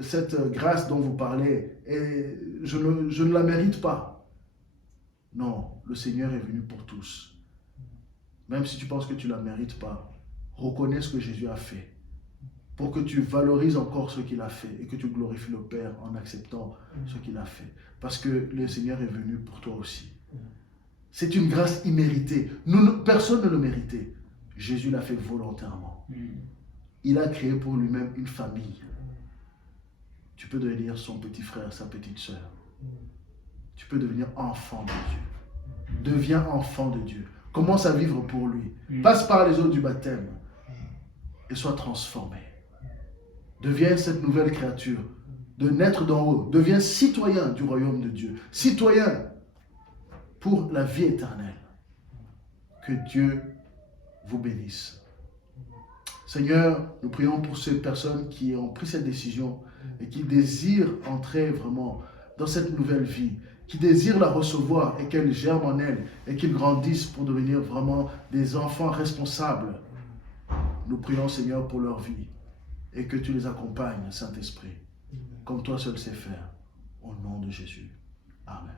cette grâce dont vous parlez, je ne la mérite pas. » Non, le Seigneur est venu pour tous. même si tu penses que tu ne la mérites pas, reconnais ce que Jésus a fait, pour que tu valorises encore ce qu'il a fait et que tu glorifies le Père en acceptant ce qu'il a fait. Parce que le Seigneur est venu pour toi aussi. C'est une grâce imméritée. Personne ne le méritait. Jésus l'a fait volontairement. Il a créé pour lui-même une famille. Tu peux devenir son petit frère, sa petite sœur. Tu peux devenir enfant de Dieu. Deviens enfant de Dieu. Commence à vivre pour lui. Passe par les eaux du baptême et sois transformé. Deviens cette nouvelle créature. De naître d'en haut. Deviens citoyen du royaume de Dieu. Citoyen pour la vie éternelle. Que Dieu vous bénisse. Seigneur, nous prions pour ces personnes qui ont pris cette décision et qui désirent entrer vraiment dans cette nouvelle vie, qui désirent la recevoir et qu'elle germe en elles et qu'ils grandissent pour devenir vraiment des enfants responsables. Nous prions, Seigneur, pour leur vie et que tu les accompagnes, Saint-Esprit, comme toi seul sais faire. Au nom de Jésus. Amen.